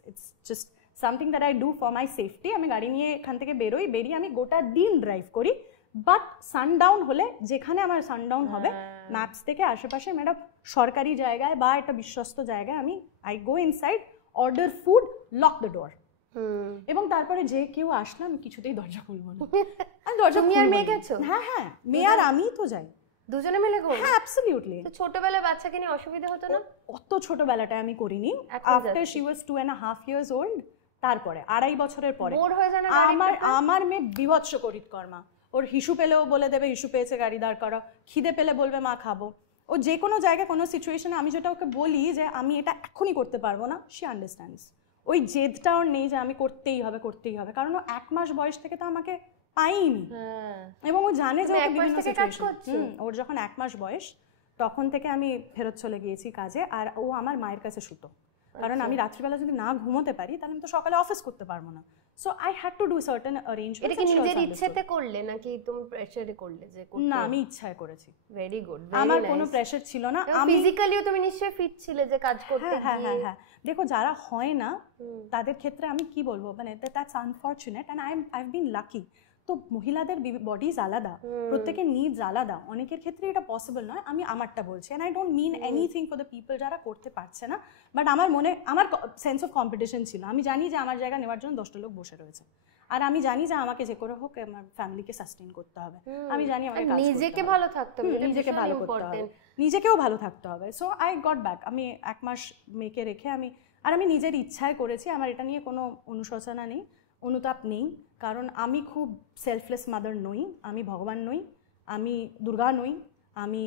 just something that I do for my safety. আমি গাড়ি নিয়ে এখান থেকে বেরিয়ে আমি গোটা দিন ড্রাইভ করি, বাট সানডাউন হলে, যেখানে আমার সানডাউন হবে ম্যাপস থেকে আশেপাশে একটা সরকারি জায়গায় বা একটা বিশ্বস্ত জায়গায় আমি I go inside, order food, lock the door, এবং তারপরে যে কেউ আসলে আমি কিছুতেই দরজা খুলবো না। আমি দরজা তুমি আর মেয়ে গেছো? হ্যাঁ, মেয়ে আর আমি তো যাই দুজনে মিলে গো? হ্যাঁ, অ্যাবসলিউটলি। তো ছোটবেলায় বাচ্চাকে নিয়ে অসুবিধা হতো না? অত ছোটবেলাটায় আমি করিনি, after she was 2.5 years old, তারপরে 2.5 বছরের পরে বোর হয়ে যায় না? আমার মেয়ে বিভৎস করিতকর্মা, ওর হিসু পেলেও বলে দেবে হিসু পেয়েছে, গাড়ি দাঁড় করা, খিদে পেলে বলবে মা খাবো। ও যে কোনো জায়গায় কোনো সিচুয়েশনে আমি যেটা ওকে বলি যে আমি এটা এখনই করতে পারবো না, শি আন্ডারস্ট্যান্ডস। ওই জেদটা ওর নেই যে আমি করতেই হবে, কারণ ও 1 মাস বয়স থেকে তো আমাকে পাইনি, এবং ও জানে যে বিভিন্ন সিচুয়েশন, ওর যখন 1 মাস বয়স তখন থেকে আমি ফেরত চলে গিয়েছি কাজে, আর ও আমার মায়ের কাছে শুতো, কারণ আমি রাত্রিবেলা যদি না ঘুমোতে পারি তাহলে আমি তো সকালে অফিস করতে পারবো না। So I had to do certain arrangements. এটা কি নিজের ইচ্ছেতে করলে নাকি তুমি প্রেসারে করলে যে করতে? না, আমি ইচ্ছায় করেছি। ভেরি গুড, আমার কোনো প্রেসার ছিল না। আমি ফিজিক্যালিও তুমি নিশ্চয়ই ফিট ছিলে যে কাজ করতে গিয়ে? হ্যাঁ, দেখো যারা হয় না তাদের ক্ষেত্রে আমি কি বলবো, মানে that's unfortunate and I have been lucky. তো মহিলাদের বডিজ আলাদা, প্রত্যেকের নিডস আলাদা, অনেকের ক্ষেত্রে এটা পসিবল নয়। আমি আমারটা বলছি, and I don't mean anything for the people যারা করতে পারছে না, বাট আমার সেন্স অফ কম্পিটিশন ছিল। আমি জানি যে আমার জায়গা নেওয়ার জন্য 10টা লোক বসে রয়েছে, আর আমি জানি যে আমাকে যে করে হোক আমার ফ্যামিলিকে সাস্টেইন করতে হবে। আমি জানি আমাকে নিজেকে ভালো থাকতে হবে, নিজেকে ভালো করতে হবে, নিজেকেও ভালো থাকতে হবে। So I got back. আমি 1 মাস মেয়েকে রেখে আমি নিজের ইচ্ছায় করেছি। আমার এটা নিয়ে কোনো অনুশোচনা নেই, অনুতাপ নেই, কারণ আমি খুব সেলফলেস মাদার নই, আমি ভগবান নই, আমি দুর্গা নই, আমি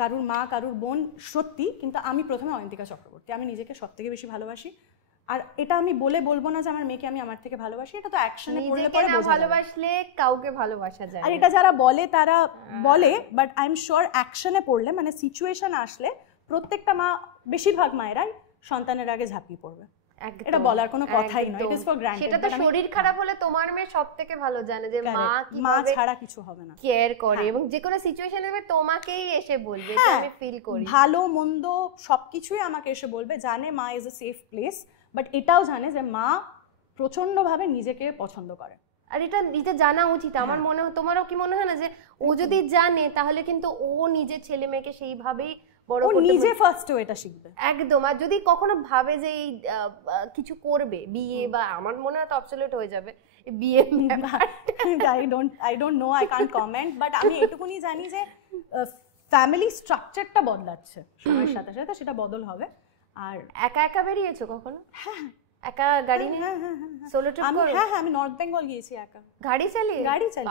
কারুর মা, কারুর বোন সত্যি, কিন্তু আমি প্রথমে অয়ন্তিকা চক্রবর্তী। আমি নিজেকে সব থেকে বেশি ভালোবাসি, আর এটা আমি বলবো না যে আমার মেয়েকে আমি আমার থেকে ভালোবাসি, এটা তো অ্যাকশনে পড়লে পরে বোঝা যায়। ভালোবাসলে কাউকে ভালোবাসা যায়, আর এটা যারা বলে তারা বলে, বাট আই এম শিওর অ্যাকশনে পড়লে, মানে সিচুয়েশন আসলে প্রত্যেকটা মা, বেশিরভাগ মায়েরাই সন্তানের আগে ঝাঁপিয়ে পড়বে। এটা বলার কোনো কথাই নয়, ইট ইজ ফর গ্রান্টেড। সেটা তো শরীর খারাপ হলে তোমার মেয়ে সবথেকে ভালো জানে যে মা ছাড়া কিছু হবে না, কেয়ার করে, এবং যে কোনো সিচুয়েশনে তোমাকেই এসে বলবে, এটা আমি ফিল করি। ভালো মন্দ সবকিছুই আমাকে এসে বলবে, জানে মা is a safe place, but এটাও জানে যে মা প্রচন্ডভাবে নিজেকে পছন্দ করে, আর এটা নিজে জানা উচিত। আমার মনে হয়, তোমারও কি মনে হয় না যে ও যদি জানে তাহলে কিন্তু ও নিজের ছেলে মেয়েকে সেইভাবেই বড় ও নিজে ফার্স্ট এটা শিখবে একদম। আর যদি কখনো ভাবে যে এই কিছু করবে বিয়ে বা, আমার মনে হয় তো অবসলিউট হয়ে যাবে বিয়ে। I don't know, I can't comment, but আমি এটুকুনি জানি যে ফ্যামিলি স্ট্রাকচারটা বদলাচ্ছে সময়ের সাথে সাথে, সেটা বদল হবে। আর একা একা বেরিয়েছো কখনো? হ্যাঁ, একা গাড়ি নিয়ে সোলো ট্রিপ করো? হ্যাঁ, আমি নর্থ বেঙ্গল গিয়েছি একা গাড়ি চালিয়ে।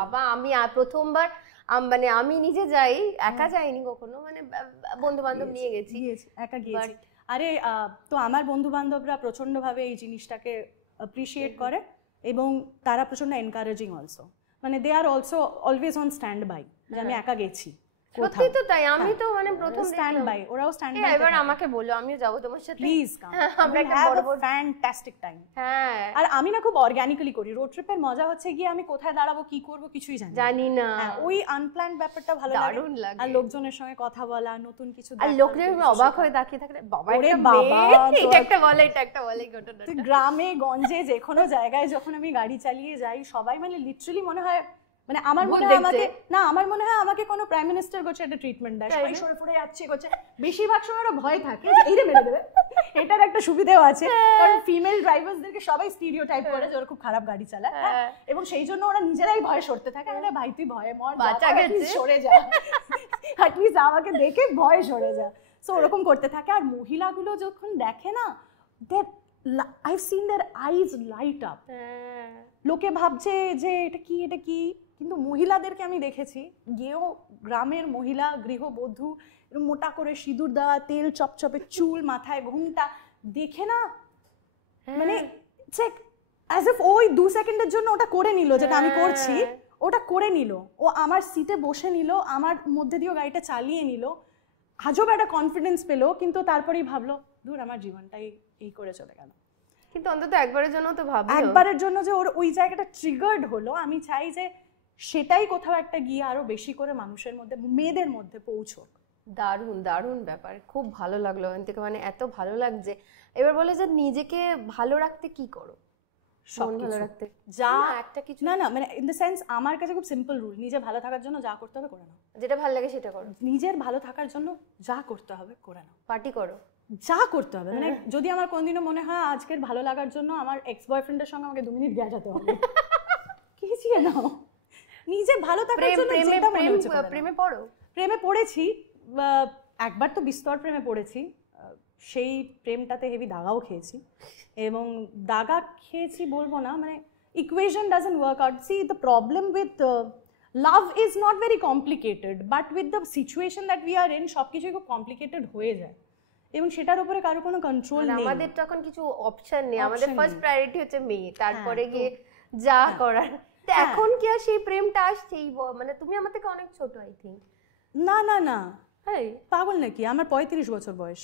বাবা, আমি প্রথমবার মানে আমি নিজে যাই, একা যাইনি কখনো, মানে বন্ধু বান্ধব নিয়ে গেছি, একা গিয়েছি। আরে তো আমার বন্ধু বান্ধবরা প্রচন্ড ভাবে এই জিনিসটাকে অ্যাপ্রিশিয়েট করে এবং তারা প্রচন্ড এনকারেজিং অলসো, মানে they are also always on stand by যে আমি একা গেছি। সত্যি তো তাই, আমি তো মানে প্রথম স্ট্যান্ড বাই, ওরাও স্ট্যান্ড বাই। এবার আমাকে বলো, আমিও যাব তোমার সাথে, প্লিজ কাম, আমরা একটা বড় ফ্যান্টাস্টিক টাইম। হ্যাঁ, আর আমি না খুব অর্গানিক্যালি করি রোড ট্রিপের মজা হচ্ছে গিয়ে আমি কোথায় দাঁড়াবো কি করব কিছুই জানি না। ওই আনপ্ল্যান্ড ব্যাপারটা ভালো লাগে, আর লোকজনের সঙ্গে কথা বলা, নতুন কিছু আর লোকজন অবাক হয়ে তাকিয়ে থাকে, বাবা এটা একটা বলে, এটা একটা বলে ঘটনা। গ্রামে গঞ্জে যে কোনো জায়গায় যখন আমি গাড়ি চালিয়ে যাই, সবাই মানে লিটারালি মনে হয়, মানে আমার মনে হয় আমাকে কোনো প্রাইম মিনিস্টার করছে একটা ট্রিটমেন্ট দেয়, সবাই সরে পড়ে যাচ্ছে করছে। বেশিরভাগ সময় ওরা ভয় থাকে এইটা মেরে দেবে। এটার একটা সুবিধাও আছে, কারণ ফিমেল ড্রাইভারসদেরকে সবাই স্টিরিওটাইপ করে যে ওরা খুব খারাপ গাড়ি চালায়, এবং সেই জন্য ওরা নিজেরাই ভয়ে সরতে থাকে। আরে ভাই তুই ভয়ে মর, বাচ্চা গেছে সরে যা, অ্যাটলিস্ট আমাকে দেখে ভয়ে সরে যা। সো ওরকম করতে থাকে। আর মহিলাগুলো যখন দেখে না, I've seen their eyes light up, লোকে ভাবছে যে এটা কি, কিন্তু মহিলাদেরকে আমি দেখেছি গিয়েও, গ্রামের মহিলা গৃহবধূ মোটা করে সিঁদুর দেওয়া, তেল চপচপে চুল, মাথায় ঘুমটা, দেখে না মানে অ্যাজ ইফ ওই 2 সেকেন্ডের জন্য ওটা করে নিল, যেটা আমি করছি ওটা করে নিল, ও আমার সিটে বসে নিল, আমার মধ্যে দিয়েও গাড়িটা চালিয়ে নিল, আজব একটা কনফিডেন্স পেলো, কিন্তু তারপরেই ভাবলো দূর আমার জীবনটাই এই করে চলে গেল। কিন্তু অন্তত একবারের জন্য তো ভাবলো, একবারের জন্য যে ওর ওই জায়গাটা ট্রিগার্ড হলো, আমি চাই যে সেটাই কোথাও একটা গিয়ে আরো বেশি করে মানুষের মধ্যে, মেয়েদের মধ্যে পৌঁছক। দারুণ দারুণ ব্যাপার, খুব ভালো লাগলো থেকে, মানে এত ভালো লাগছে। এবার বলে যে নিজেকে ভালো রাখতে কি করো? ভালো রাখতে যা একটা কিছু না মানে ইন দ্য সেন্স, আমার কাছে খুব সিম্পল রুল, নিজে ভালো থাকার জন্য যা করতে হবে করে নাও, যেটা ভালো লাগে সেটা করো। নিজের ভালো থাকার জন্য যা করতে হবে করে নাও, পার্টি করো, যা করতে হবে। মানে যদি আমার কোনদিনও মনে হয় আজকের ভালো লাগার জন্য আমার এক্স বয়ফ্রেন্ডের সঙ্গে আমাকে 2 মিনিট গেছাতে হবে, কিছিয়ে নাও, নিজে ভালো থাকার জন্য। প্রেমে পড়ো? প্রেমে পড়েছি, একবার তো বিস্তর প্রেমে পড়েছি, সেই প্রেমটাতে হেভি দাগাও খেয়েছি, এবং দাগা খেয়েছি বলবো না, মানে equation doesn't work out. C the problem with love is not very complicated, but with the situation that we are in সবকিছু খুব কমপ্লিকেটেড হয়ে যায়, এবং সেটার উপরে কারো কোনো কন্ট্রোল নেই। আমাদের তখন কিছু অপশন নেই, আমাদের ফার্স্ট প্রায়োরিটি হচ্ছে মেয়ে, তারপরে গিয়ে যা করার। তো এখন কি আর সেই প্রেমটা আসছেই? মানে তুমি আমার থেকে অনেক ছোট, আই থিঙ্ক। না না না, পাগল নাকি? আমার 35 বছর বয়স,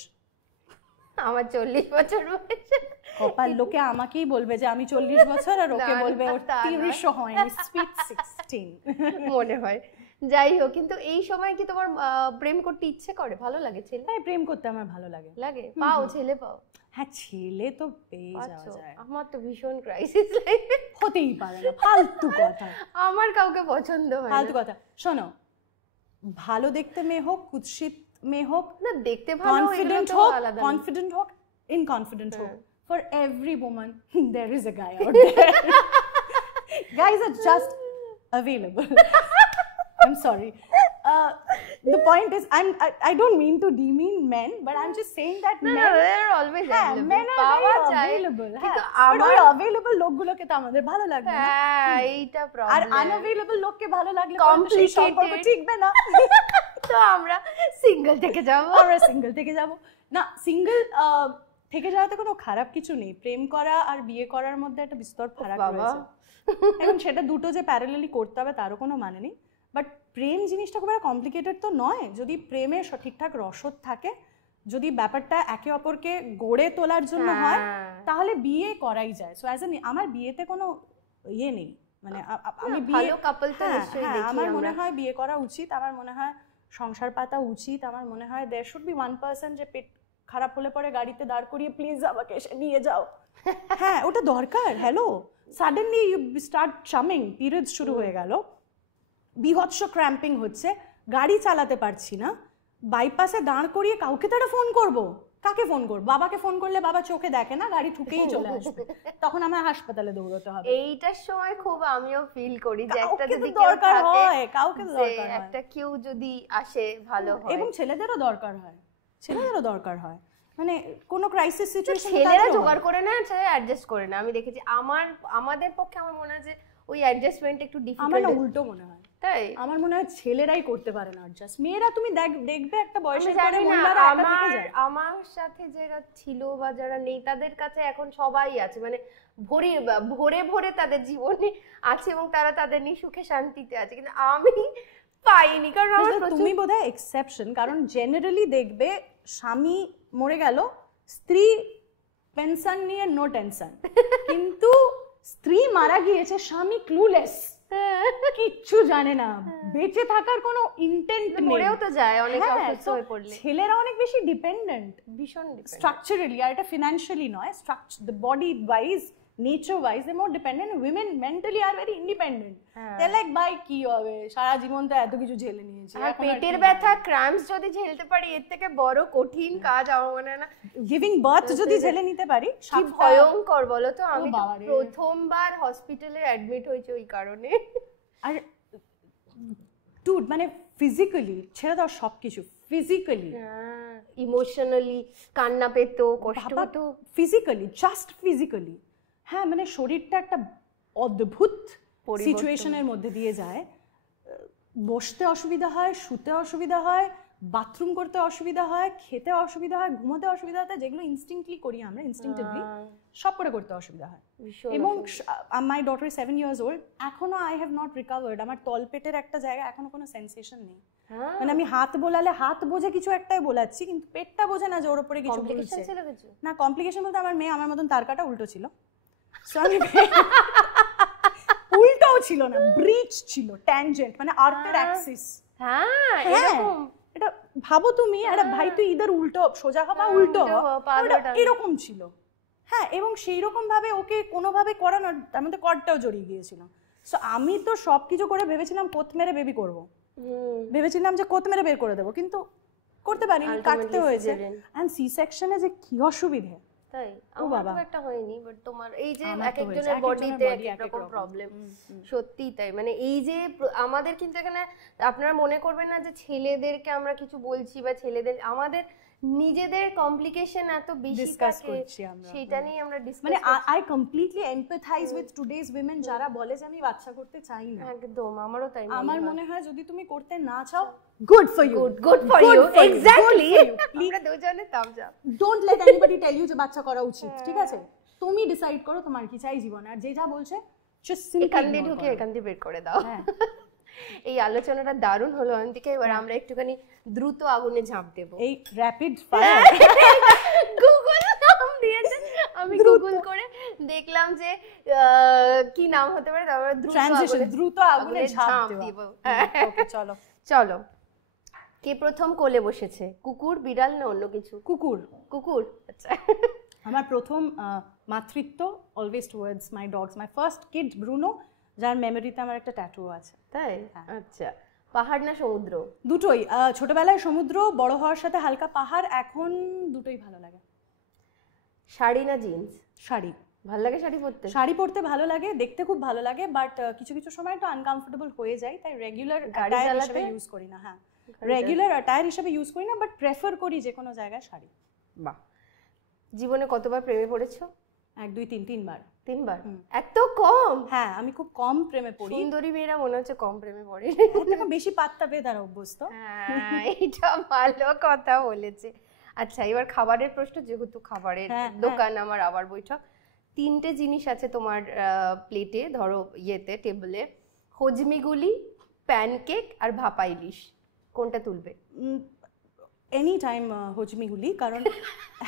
আমার 40 বছর বয়স। কপাল, লোকে আমাকেই বলবে যে আমি 40 বছর, আর ওকে বলবে ওর 30 হয়নি, সুইট 16 মনে হয়। যাই হোক, কিন্তু এই সময় কি তোমার প্রেম করতে ইচ্ছে করে? ভালো লাগে ছেলে? হ্যাঁ, প্রেম করতে আমার ভালো লাগে। পাও ছেলে? পাও? হ্যাঁ, ছেলে তো পেয়ে যাওয়া যায়। আমার তো ভীষণ ক্রাইসিস লাইফে, হতেই পারে না, ফালতু কথা। আমার কাউকে পছন্দ হয় না, ফালতু কথা। শোনো, ভালো দেখতে মেয়ে হোক, কুৎসিত মেয়ে হোক, না দেখতে ভালো, কনফিডেন্ট হোক, ইনকনফিডেন্ট হোক, for every woman there is a guy out there. Guys are just available. I'm sorry. The point is, I don't mean to demean men, but I'm just saying that men are always available. Men are available. কিন্তু আমার available লোকগুলোকে তো আমাদের ভালো লাগবে না। এইটা problem. আর unavailable লোককে ভালো লাগলে সেই সম্পর্ক টিকবে না। তো আমরা সিঙ্গেল থেকে যাব। না, সিঙ্গেল থেকে যাওয়াতে কোনো খারাপ কিছু নেই। প্রেম করা আর বিয়ে করার মধ্যে একটা বিস্তর ফারাক রয়েছে, এবং সেটা দুটো যে প্যারালালি করতে হবে তারও কোনো মানে নেই। বাট প্রেম জিনিসটা খুব একটা কমপ্লিকেটেড তো নয়, যদি প্রেমে ঠিকঠাক রসদ থাকে, যদি ব্যাপারটা একে অপরকে গড়ে তোলার জন্য হয়, তাহলে বিয়ে করাই যায়। সো অ্যাজ আমার বিয়েতে কোনো ইয়ে নেই, মানে আমি বিয়ে কাপল তো নিশ্চয়ই দেখি, আমার মনে হয় বিয়ে করা উচিত, আমার মনে হয় সংসার পাতা উচিত, আমার মনে হয় দেয়ার শুড বি 1% যে পেট খারাপ হলে পরে গাড়িতে দাঁড় করিয়ে প্লিজ আমাকে এসে নিয়ে যাও। হ্যাঁ, ওটা দরকার। Hello, suddenly you start charming, periods শুরু হয়ে গেল, বিভৎস ক্র্যাম্পিং হচ্ছে, গাড়ি চালাতে পারছি না, বাইপাসে দাঁড় করিয়ে কাউকে তো একটা ফোন করবো, কাকে ফোন করবো? বাবাকে ফোন করলে বাবা চোখে দেখে না, গাড়ি ঠুকেই চলে আসবে, তখন আমার হাসপাতালে দৌড়তে হবে। এইটার সময় খুব আমিও ফিল করি যে একটা কাউকে তো যদি দরকার হয়, কাউকে তো দরকার হয়, একটা কেউ যদি আসে ভালো হয়। এবং ছেলেদেরও দরকার হয়, ছেলেদেরও দরকার হয়, মানে কোনো ক্রাইসিস সিচুয়েশন ছেলেরা জোগাড় করে না, ছেলেরা অ্যাডজাস্ট করে না। আমি দেখেছি আমাদের পক্ষে আমার মনে হয় যে ওই অ্যাডজাস্টমেন্ট একটু ডিফিকাল্ট। আমার না উল্টো মনে হয়, তাই আমার মনে হয় ছেলেরাই করতে পারে না অ্যাডজাস্ট। মেয়েরা তুমি দেখবে একটা বয়সের পরে মহিলারা একা থেকে যায়। আমার সাথে যারা ছিল বা যারা নেই তাদের কাছে এখন সবাই আছে, মানে ভরে ভরে তাদের জীবনে আছে এবং তারা তাদের নিয়ে সুখে শান্তিতে আছে, কিন্তু আমি পাইনি। কারণ তুমি বোধহয় এক্সেপশন, কারণ জেনারেলি দেখবে স্বামী মরে গেল, স্ত্রী পেনশন নিয়ে নো টেনশন, কিন্তু স্ত্রী মারা গিয়েছে, স্বামী ক্লুলেস, কিচ্ছু জানে না, বেঁচে থাকার কোনো ইন্টেন্ট নেই, মরেও তো যায় অনেক অসুস্থ হয়ে পড়লে। ছেলেরা অনেক বেশি ডিপেন্ডেন্ট, ভীষণ স্ট্রাকচারালি, আর এটা ফিনান্সিয়ালি নয়, the body wise, nature wise they more dependent. Women mentally are very independent, they like by কি হবে, সারা জীবন তো এত কিছু ঝেলে নিয়েছি, আর পেটের ব্যথা ক্র্যাম্পস যদি ঝেলতে পারি এর থেকে বড় কঠিন কাজ আমার মনে হয় না। গিভিং বার্থ যদি ঝেলে নিতে পারি, কি ভয়ঙ্কর বলো তো। আমি প্রথমবার হসপিটালে অ্যাডমিট হয়েছি ওই কারণে। আর ডুড, মানে ফিজিক্যালি ছেড়ে দাও সবকিছু, ফিজিক্যালি ইমোশনালি কান্না পেতো, কষ্ট হতো, ফিজিক্যালি, জাস্ট ফিজিক্যালি, হ্যাঁ, মানে শরীরটা একটা অদ্ভুত সিচুয়েশনের মধ্যে দিয়ে যায়, বসতে অসুবিধা হয়, শুতে অসুবিধা হয়, বাথরুম করতে অসুবিধা হয়, খেতে অসুবিধা হয়, ঘুমোতে অসুবিধা হয়, যেগুলো ইনস্টিংক্টলি করি আমরা, ইনস্টিংটিভলি সব করে করতে অসুবিধা হয়। এবং my daughter is 7 years old, এখনো আই হ্যাভ নট রিকভার্ড, আমার তলপেটের একটা জায়গা এখনো কোনো সেন্সেশন নেই, মানে আমি হাত বোলালে হাত বোঝে কিছু একটাই বোলাচ্ছি, কিন্তু পেটটা বোঝে না যে ওর উপরে কিছু বলছে না। কমপ্লিকেশন বলতে আমার মেয়ে আমার মতন তার কাটা উল্টো ছিল, উল্টোও ছিল না, ব্রিচ ছিল, ট্যানজেন্ট, মানে আর্থের অ্যাক্সিস। হ্যাঁ, এটা ভাবো তুমি, একটা ভাই তুই ইদার উল্টো সোজা হবা, উল্টো এরকম ছিল, হ্যাঁ, এবং সেই রকম ভাবে ওকে কোনোভাবে করানোর, তার মধ্যে কর্ডটাও জড়িয়ে গিয়েছিল। সো আমি তো সবকিছু করে ভেবেছিলাম কোত মেরে বেবি করবো, ভেবেছিলাম যে কোত মেরে বের করে দেবো, কিন্তু করতে পারিনি, কাটতে হয়েছে। এন্ড সি সেকশনে যে কি অসুবিধে, তাই আমার খুব একটা হয়নি, বাট তোমার এই যে এক একজনের বডিতে এক রকম প্রবলেম, সত্যি তাই। মানে এই যে আমাদের কিন্তু এখানে আপনারা মনে করবেন না যে ছেলেদেরকে আমরা কিছু বলছি বা ছেলেদের, আমাদের নিজেদের কমপ্লিকেশন এত বেশি থাকে, সেটা নিয়ে আমরা ডিসকাস, মানে I completely empathize with today's women যারা বলে যে আমি বাচ্চা করতে চাই না। একদম, আমারও তাই। আমার মনে হয় যদি তুমি করতে না চাও, good for you, good for you, exactly, আমরা দুজনে thumbs up. Don't let anybody tell you যে বাচ্চা করা উচিত, ঠিক আছে? তুমি ডিসাইড করো তোমার কি চাই জীবনে, আর যে যা বলছে just simply এখান দিয়ে ঢুকে এখান দিয়ে বের করে দাও। এই আলোচনাটা দারুণ হলো অন্তিকা, এবার আমরা একটুখানি দ্রুত আগুনে ঝাঁপ দেব। এই র‍্যাপিড ফায়ার গুগল নাম দিয়েছে, আমি গুগল করে দেখলাম যে কি নাম হতে পারে, তারপর দ্রুত আগুনে ঝাঁপ দেব। ওকে চলো চলো। কে প্রথম কোলে বসেছে, কুকুর, বিড়াল না অন্য কিছু? কুকুর। কুকুর, আচ্ছা। আমার প্রথম মাতৃত্ব always towards my dogs, my first kid Bruno, যার মেমোরিতে আমার একটা ট্যাটু আছে। তাই? আচ্ছা। পাহাড় না সমুদ্র? দুটোই। ছোটবেলায় সমুদ্র, বড় হওয়ার সাথে হালকা পাহাড়, এখন দুটোই ভালো লাগে। শাড়ি না জিন্স? শাড়ি। ভালো লাগে শাড়ি পরতে? শাড়ি পরতে ভালো লাগে, দেখতে খুব ভালো লাগে, বাট কিছু কিছু সময় একটু আনকমফোর্টেবল হয়ে যায়, তাই রেগুলার অ্যাটায়ার হিসেবে ইউজ করি না। হ্যাঁ, রেগুলার অ্যাটায়ার হিসেবে ইউজ করি না, বাট প্রেফার করি যে কোনো জায়গায় শাড়ি। বাহ। জীবনে কতবার প্রেমে পড়েছো? 1 2 3 3বার। 3বার? এত কম? হ্যাঁ, আমি খুব কম প্রেমে পড়ি। সুন্দরী মেয়েরা মনে হচ্ছে কম প্রেমে পড়ে, বেশি পাত্তা পেয়ে তারা অভ্যস্ত। হ্যাঁ, এটা ভালো কথা বলেছে। আচ্ছা, এবার খাবারের প্রশ্ন, যেহেতু খাবারের দোকান আমার আবার বৈঠক। 3টে জিনিস আছে তোমার প্লেটে, ধরো ইয়েতে টেবিলে, হজমিগুলি, প্যানকেক আর ভাপা ইলিশ, কোনটা তুলবে? এনি টাইম হজমিগুলি, কারণ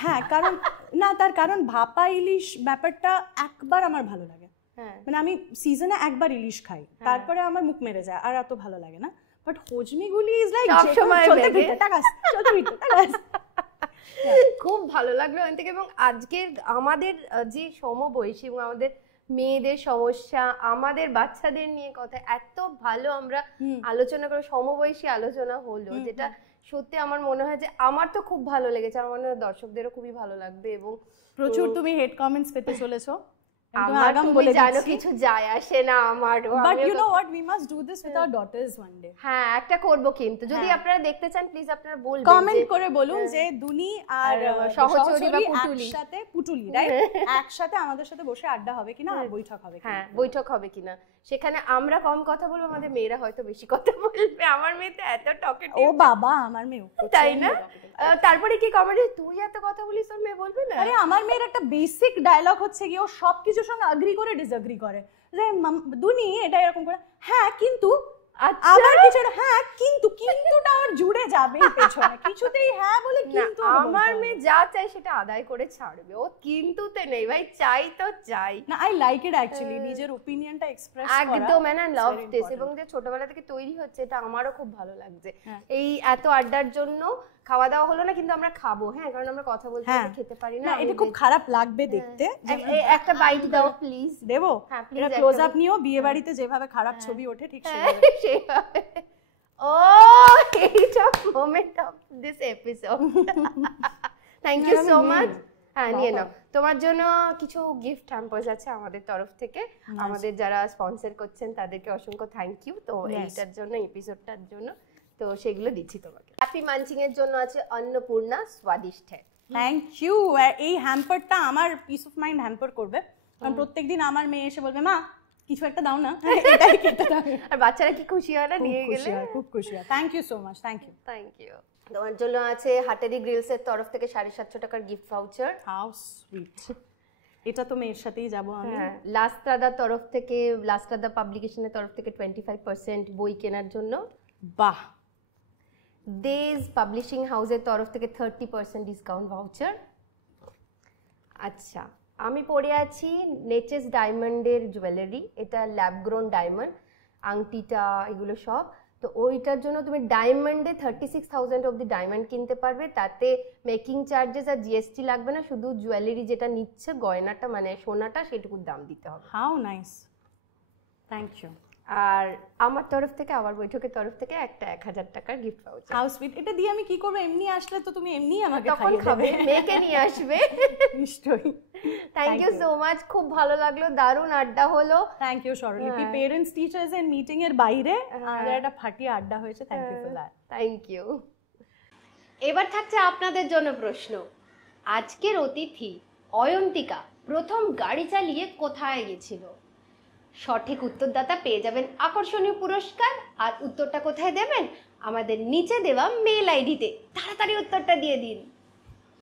হ্যাঁ, কারণ না, তার কারণ ভাপা ইলিশ ব্যাপারটা একবার আমার ভালো লাগে, মানে আমি সিজনে একবার ইলিশ খাই, তারপরে আমার মুখ মেরে যায়, আর এত ভালো লাগে না। বাট হজমিগুলি ইজ লাইক সব সময় খুব ভালো লাগলো থেকে। এবং আজকের আমাদের যে সমবয়সী এবং আমাদের মেয়েদের সমস্যা, আমাদের বাচ্চাদের নিয়ে কথা, এত ভালো আমরা আলোচনা করে সমবয়সী আলোচনা হলো, যেটা সত্যি আমার মনে হয় যে আমার তো খুব ভালো লেগেছে, আমার মনে হয় দর্শকদেরও খুবই ভালো লাগবে। এবং প্রচুর তুমি হেড কমেন্টস পেতে চলেছো, আমার তুমি জানো কিছু যায় আসে না আমার, but you know what, we must do this with our daughters one day. হ্যাঁ একটা করব, কিন্তু যদি আপনারা দেখতে চান প্লিজ আপনারা বলবেন, কমেন্ট করে বলুন যে দুনি আর সহচরী বা পুটুলি রাইট একসাথে আমাদের সাথে বসে আড্ডা হবে কিনা, আর বৈঠক হবে কিনা। হ্যাঁ বৈঠক হবে কিনা, সেখানে আমরা কম কথা বলবো, আমাদের মেয়েরা হয়তো বেশি কথা বলবে। আমার মেয়ে তো এত টকেটিভ। ও বাবা, আমার মেয়ে তাই না? তারপরে কি কমেন্টে তুই এত কথা বলিস, তোর মেয়ে বলবে না? আরে আমার মেয়ের একটা বেসিক ডায়লগ হচ্ছে কি, ও সবকিছুর সঙ্গে এগ্রি করে ডিসএগ্রি করে, যে দুনি এটা এরকম করে, হ্যাঁ কিন্তু আবার কিছু, হ্যাঁ কিন্তু, কিন্তুটা আর জুড়ে যাবে পেছনে, কিছুতেই হ্যাঁ বলে কিন্তু। আমার মেয়ে যা চাই সেটা আদায় করে ছাড়বে, ও কিন্তুতে নেই ভাই, চাই তো চাই না। আই লাইক ইট অ্যাকচুয়ালি, নিজের ওপিনিয়নটা এক্সপ্রেস করা একদম, এন্ড আই লাভ দিস। এবং যে ছোটবেলা থেকে তৈরি হচ্ছে, এটা আমারও খুব ভালো লাগছে। এই এত আড্ডার জন্য খাওয়া দাওয়া হলো না, কিন্তু আমরা খাবো, হ্যাঁ, কারণ আমরা কথা বলতে খেতে পারি না। এটা খুব খারাপ লাগবে দেখতে। একটা বাইট দাও প্লিজ। দেবো? এটা ক্লোজ আপ নিও, বিয়ে বাড়িতে যেভাবে খারাপ ছবি ওঠে ঠিক সেভাবে। ও এইটা moment of this episode. Thank you so much. হ্যাঁ নিয়ে নাও, তোমার জন্য কিছু গিফট হ্যাম্পার্স আছে আমাদের তরফ থেকে। আমাদের যারা স্পন্সর করছেন তাদেরকে অসংখ্য থ্যাংক ইউ। তো এইটার জন্য, এপিসোডটার জন্য তো সেগুলো দিচ্ছি তোমাকে। হ্যাপি মাঞ্চিং এর জন্য আছে অন্নপূর্ণা স্বাদিষ্ট। Thank you. এই হ্যাম্পারটা আমার পিস অফ মাইন্ড হ্যাম্পার করবে, কারণ প্রত্যেকদিন আমার মেয়ে এসে বলবে মা কিছু একটা দাও না, এটাই খেতে দাও। আর বাচ্চারা কি খুশি হয় না নিয়ে গেলে? খুব খুশি হয়। Thank you so much. Thank you. Thank you. তোমার জন্য আছে হাটেরি গ্রিলস এর তরফ থেকে 750 টাকার গিফট ভাউচার। How sweet. এটা তো মেয়ের সাথেই যাব আমি। হ্যাঁ, লাস্ট্রাদার তরফ থেকে, লাস্ট্রাদা পাবলিকেশনের তরফ থেকে 25% বই কেনার জন্য। বাহ। দেজ পাবলিশিং হাউসের তরফ থেকে 30% ডিসকাউন্ট ভাউচার। আচ্ছা, আমি পরে আছি নেচেস ডায়মন্ডের জুয়েলারি, এটা ল্যাব গ্রোন ডায়মন্ড, আংটিটা এগুলো সব। তো ওইটার জন্য তুমি ডায়মন্ডে 36,000 অবধি ডায়মন্ড কিনতে পারবে, তাতে মেকিং চার্জেস আর জিএসটি লাগবে না, শুধু জুয়েলারি যেটা নিচ্ছে গয়নাটা মানে সোনাটা সেটুকুর দাম দিতে হবে। How nice, thank you. আর আমার তরফ থেকে, আমার বৈঠকের তরফ থেকে একটা 1000 টাকার গিফট ভাউচার। How sweet. এটা দিয়ে আমি কি করব? এমনি আসলে তো তুমি এমনি আমাকে তখন খাবে, মেয়েকে নিয়ে আসবে নিশ্চয়ই। থ্যাংক ইউ সো মাচ, খুব ভালো লাগলো, দারুণ আড্ডা হলো। Thank you Swaralipi. Parents teachers এর মিটিং এর বাইরে আমাদের একটা ফাটিয়ে আড্ডা হয়েছে। Thank you for that. Thank you. এবার থাকছে আপনাদের জন্য প্রশ্ন। আজকের অতিথি অয়ন্তিকা প্রথম গাড়ি চালিয়ে কোথায় গেছিল? সঠিক উত্তরদাতা পেয়ে যাবেন আকর্ষণীয় পুরস্কার। আর উত্তরটা কোথায় দেবেন? আমাদের নিচে দেওয়া মেল আইডিতে তাড়াতাড়ি উত্তরটা দিয়ে দিন।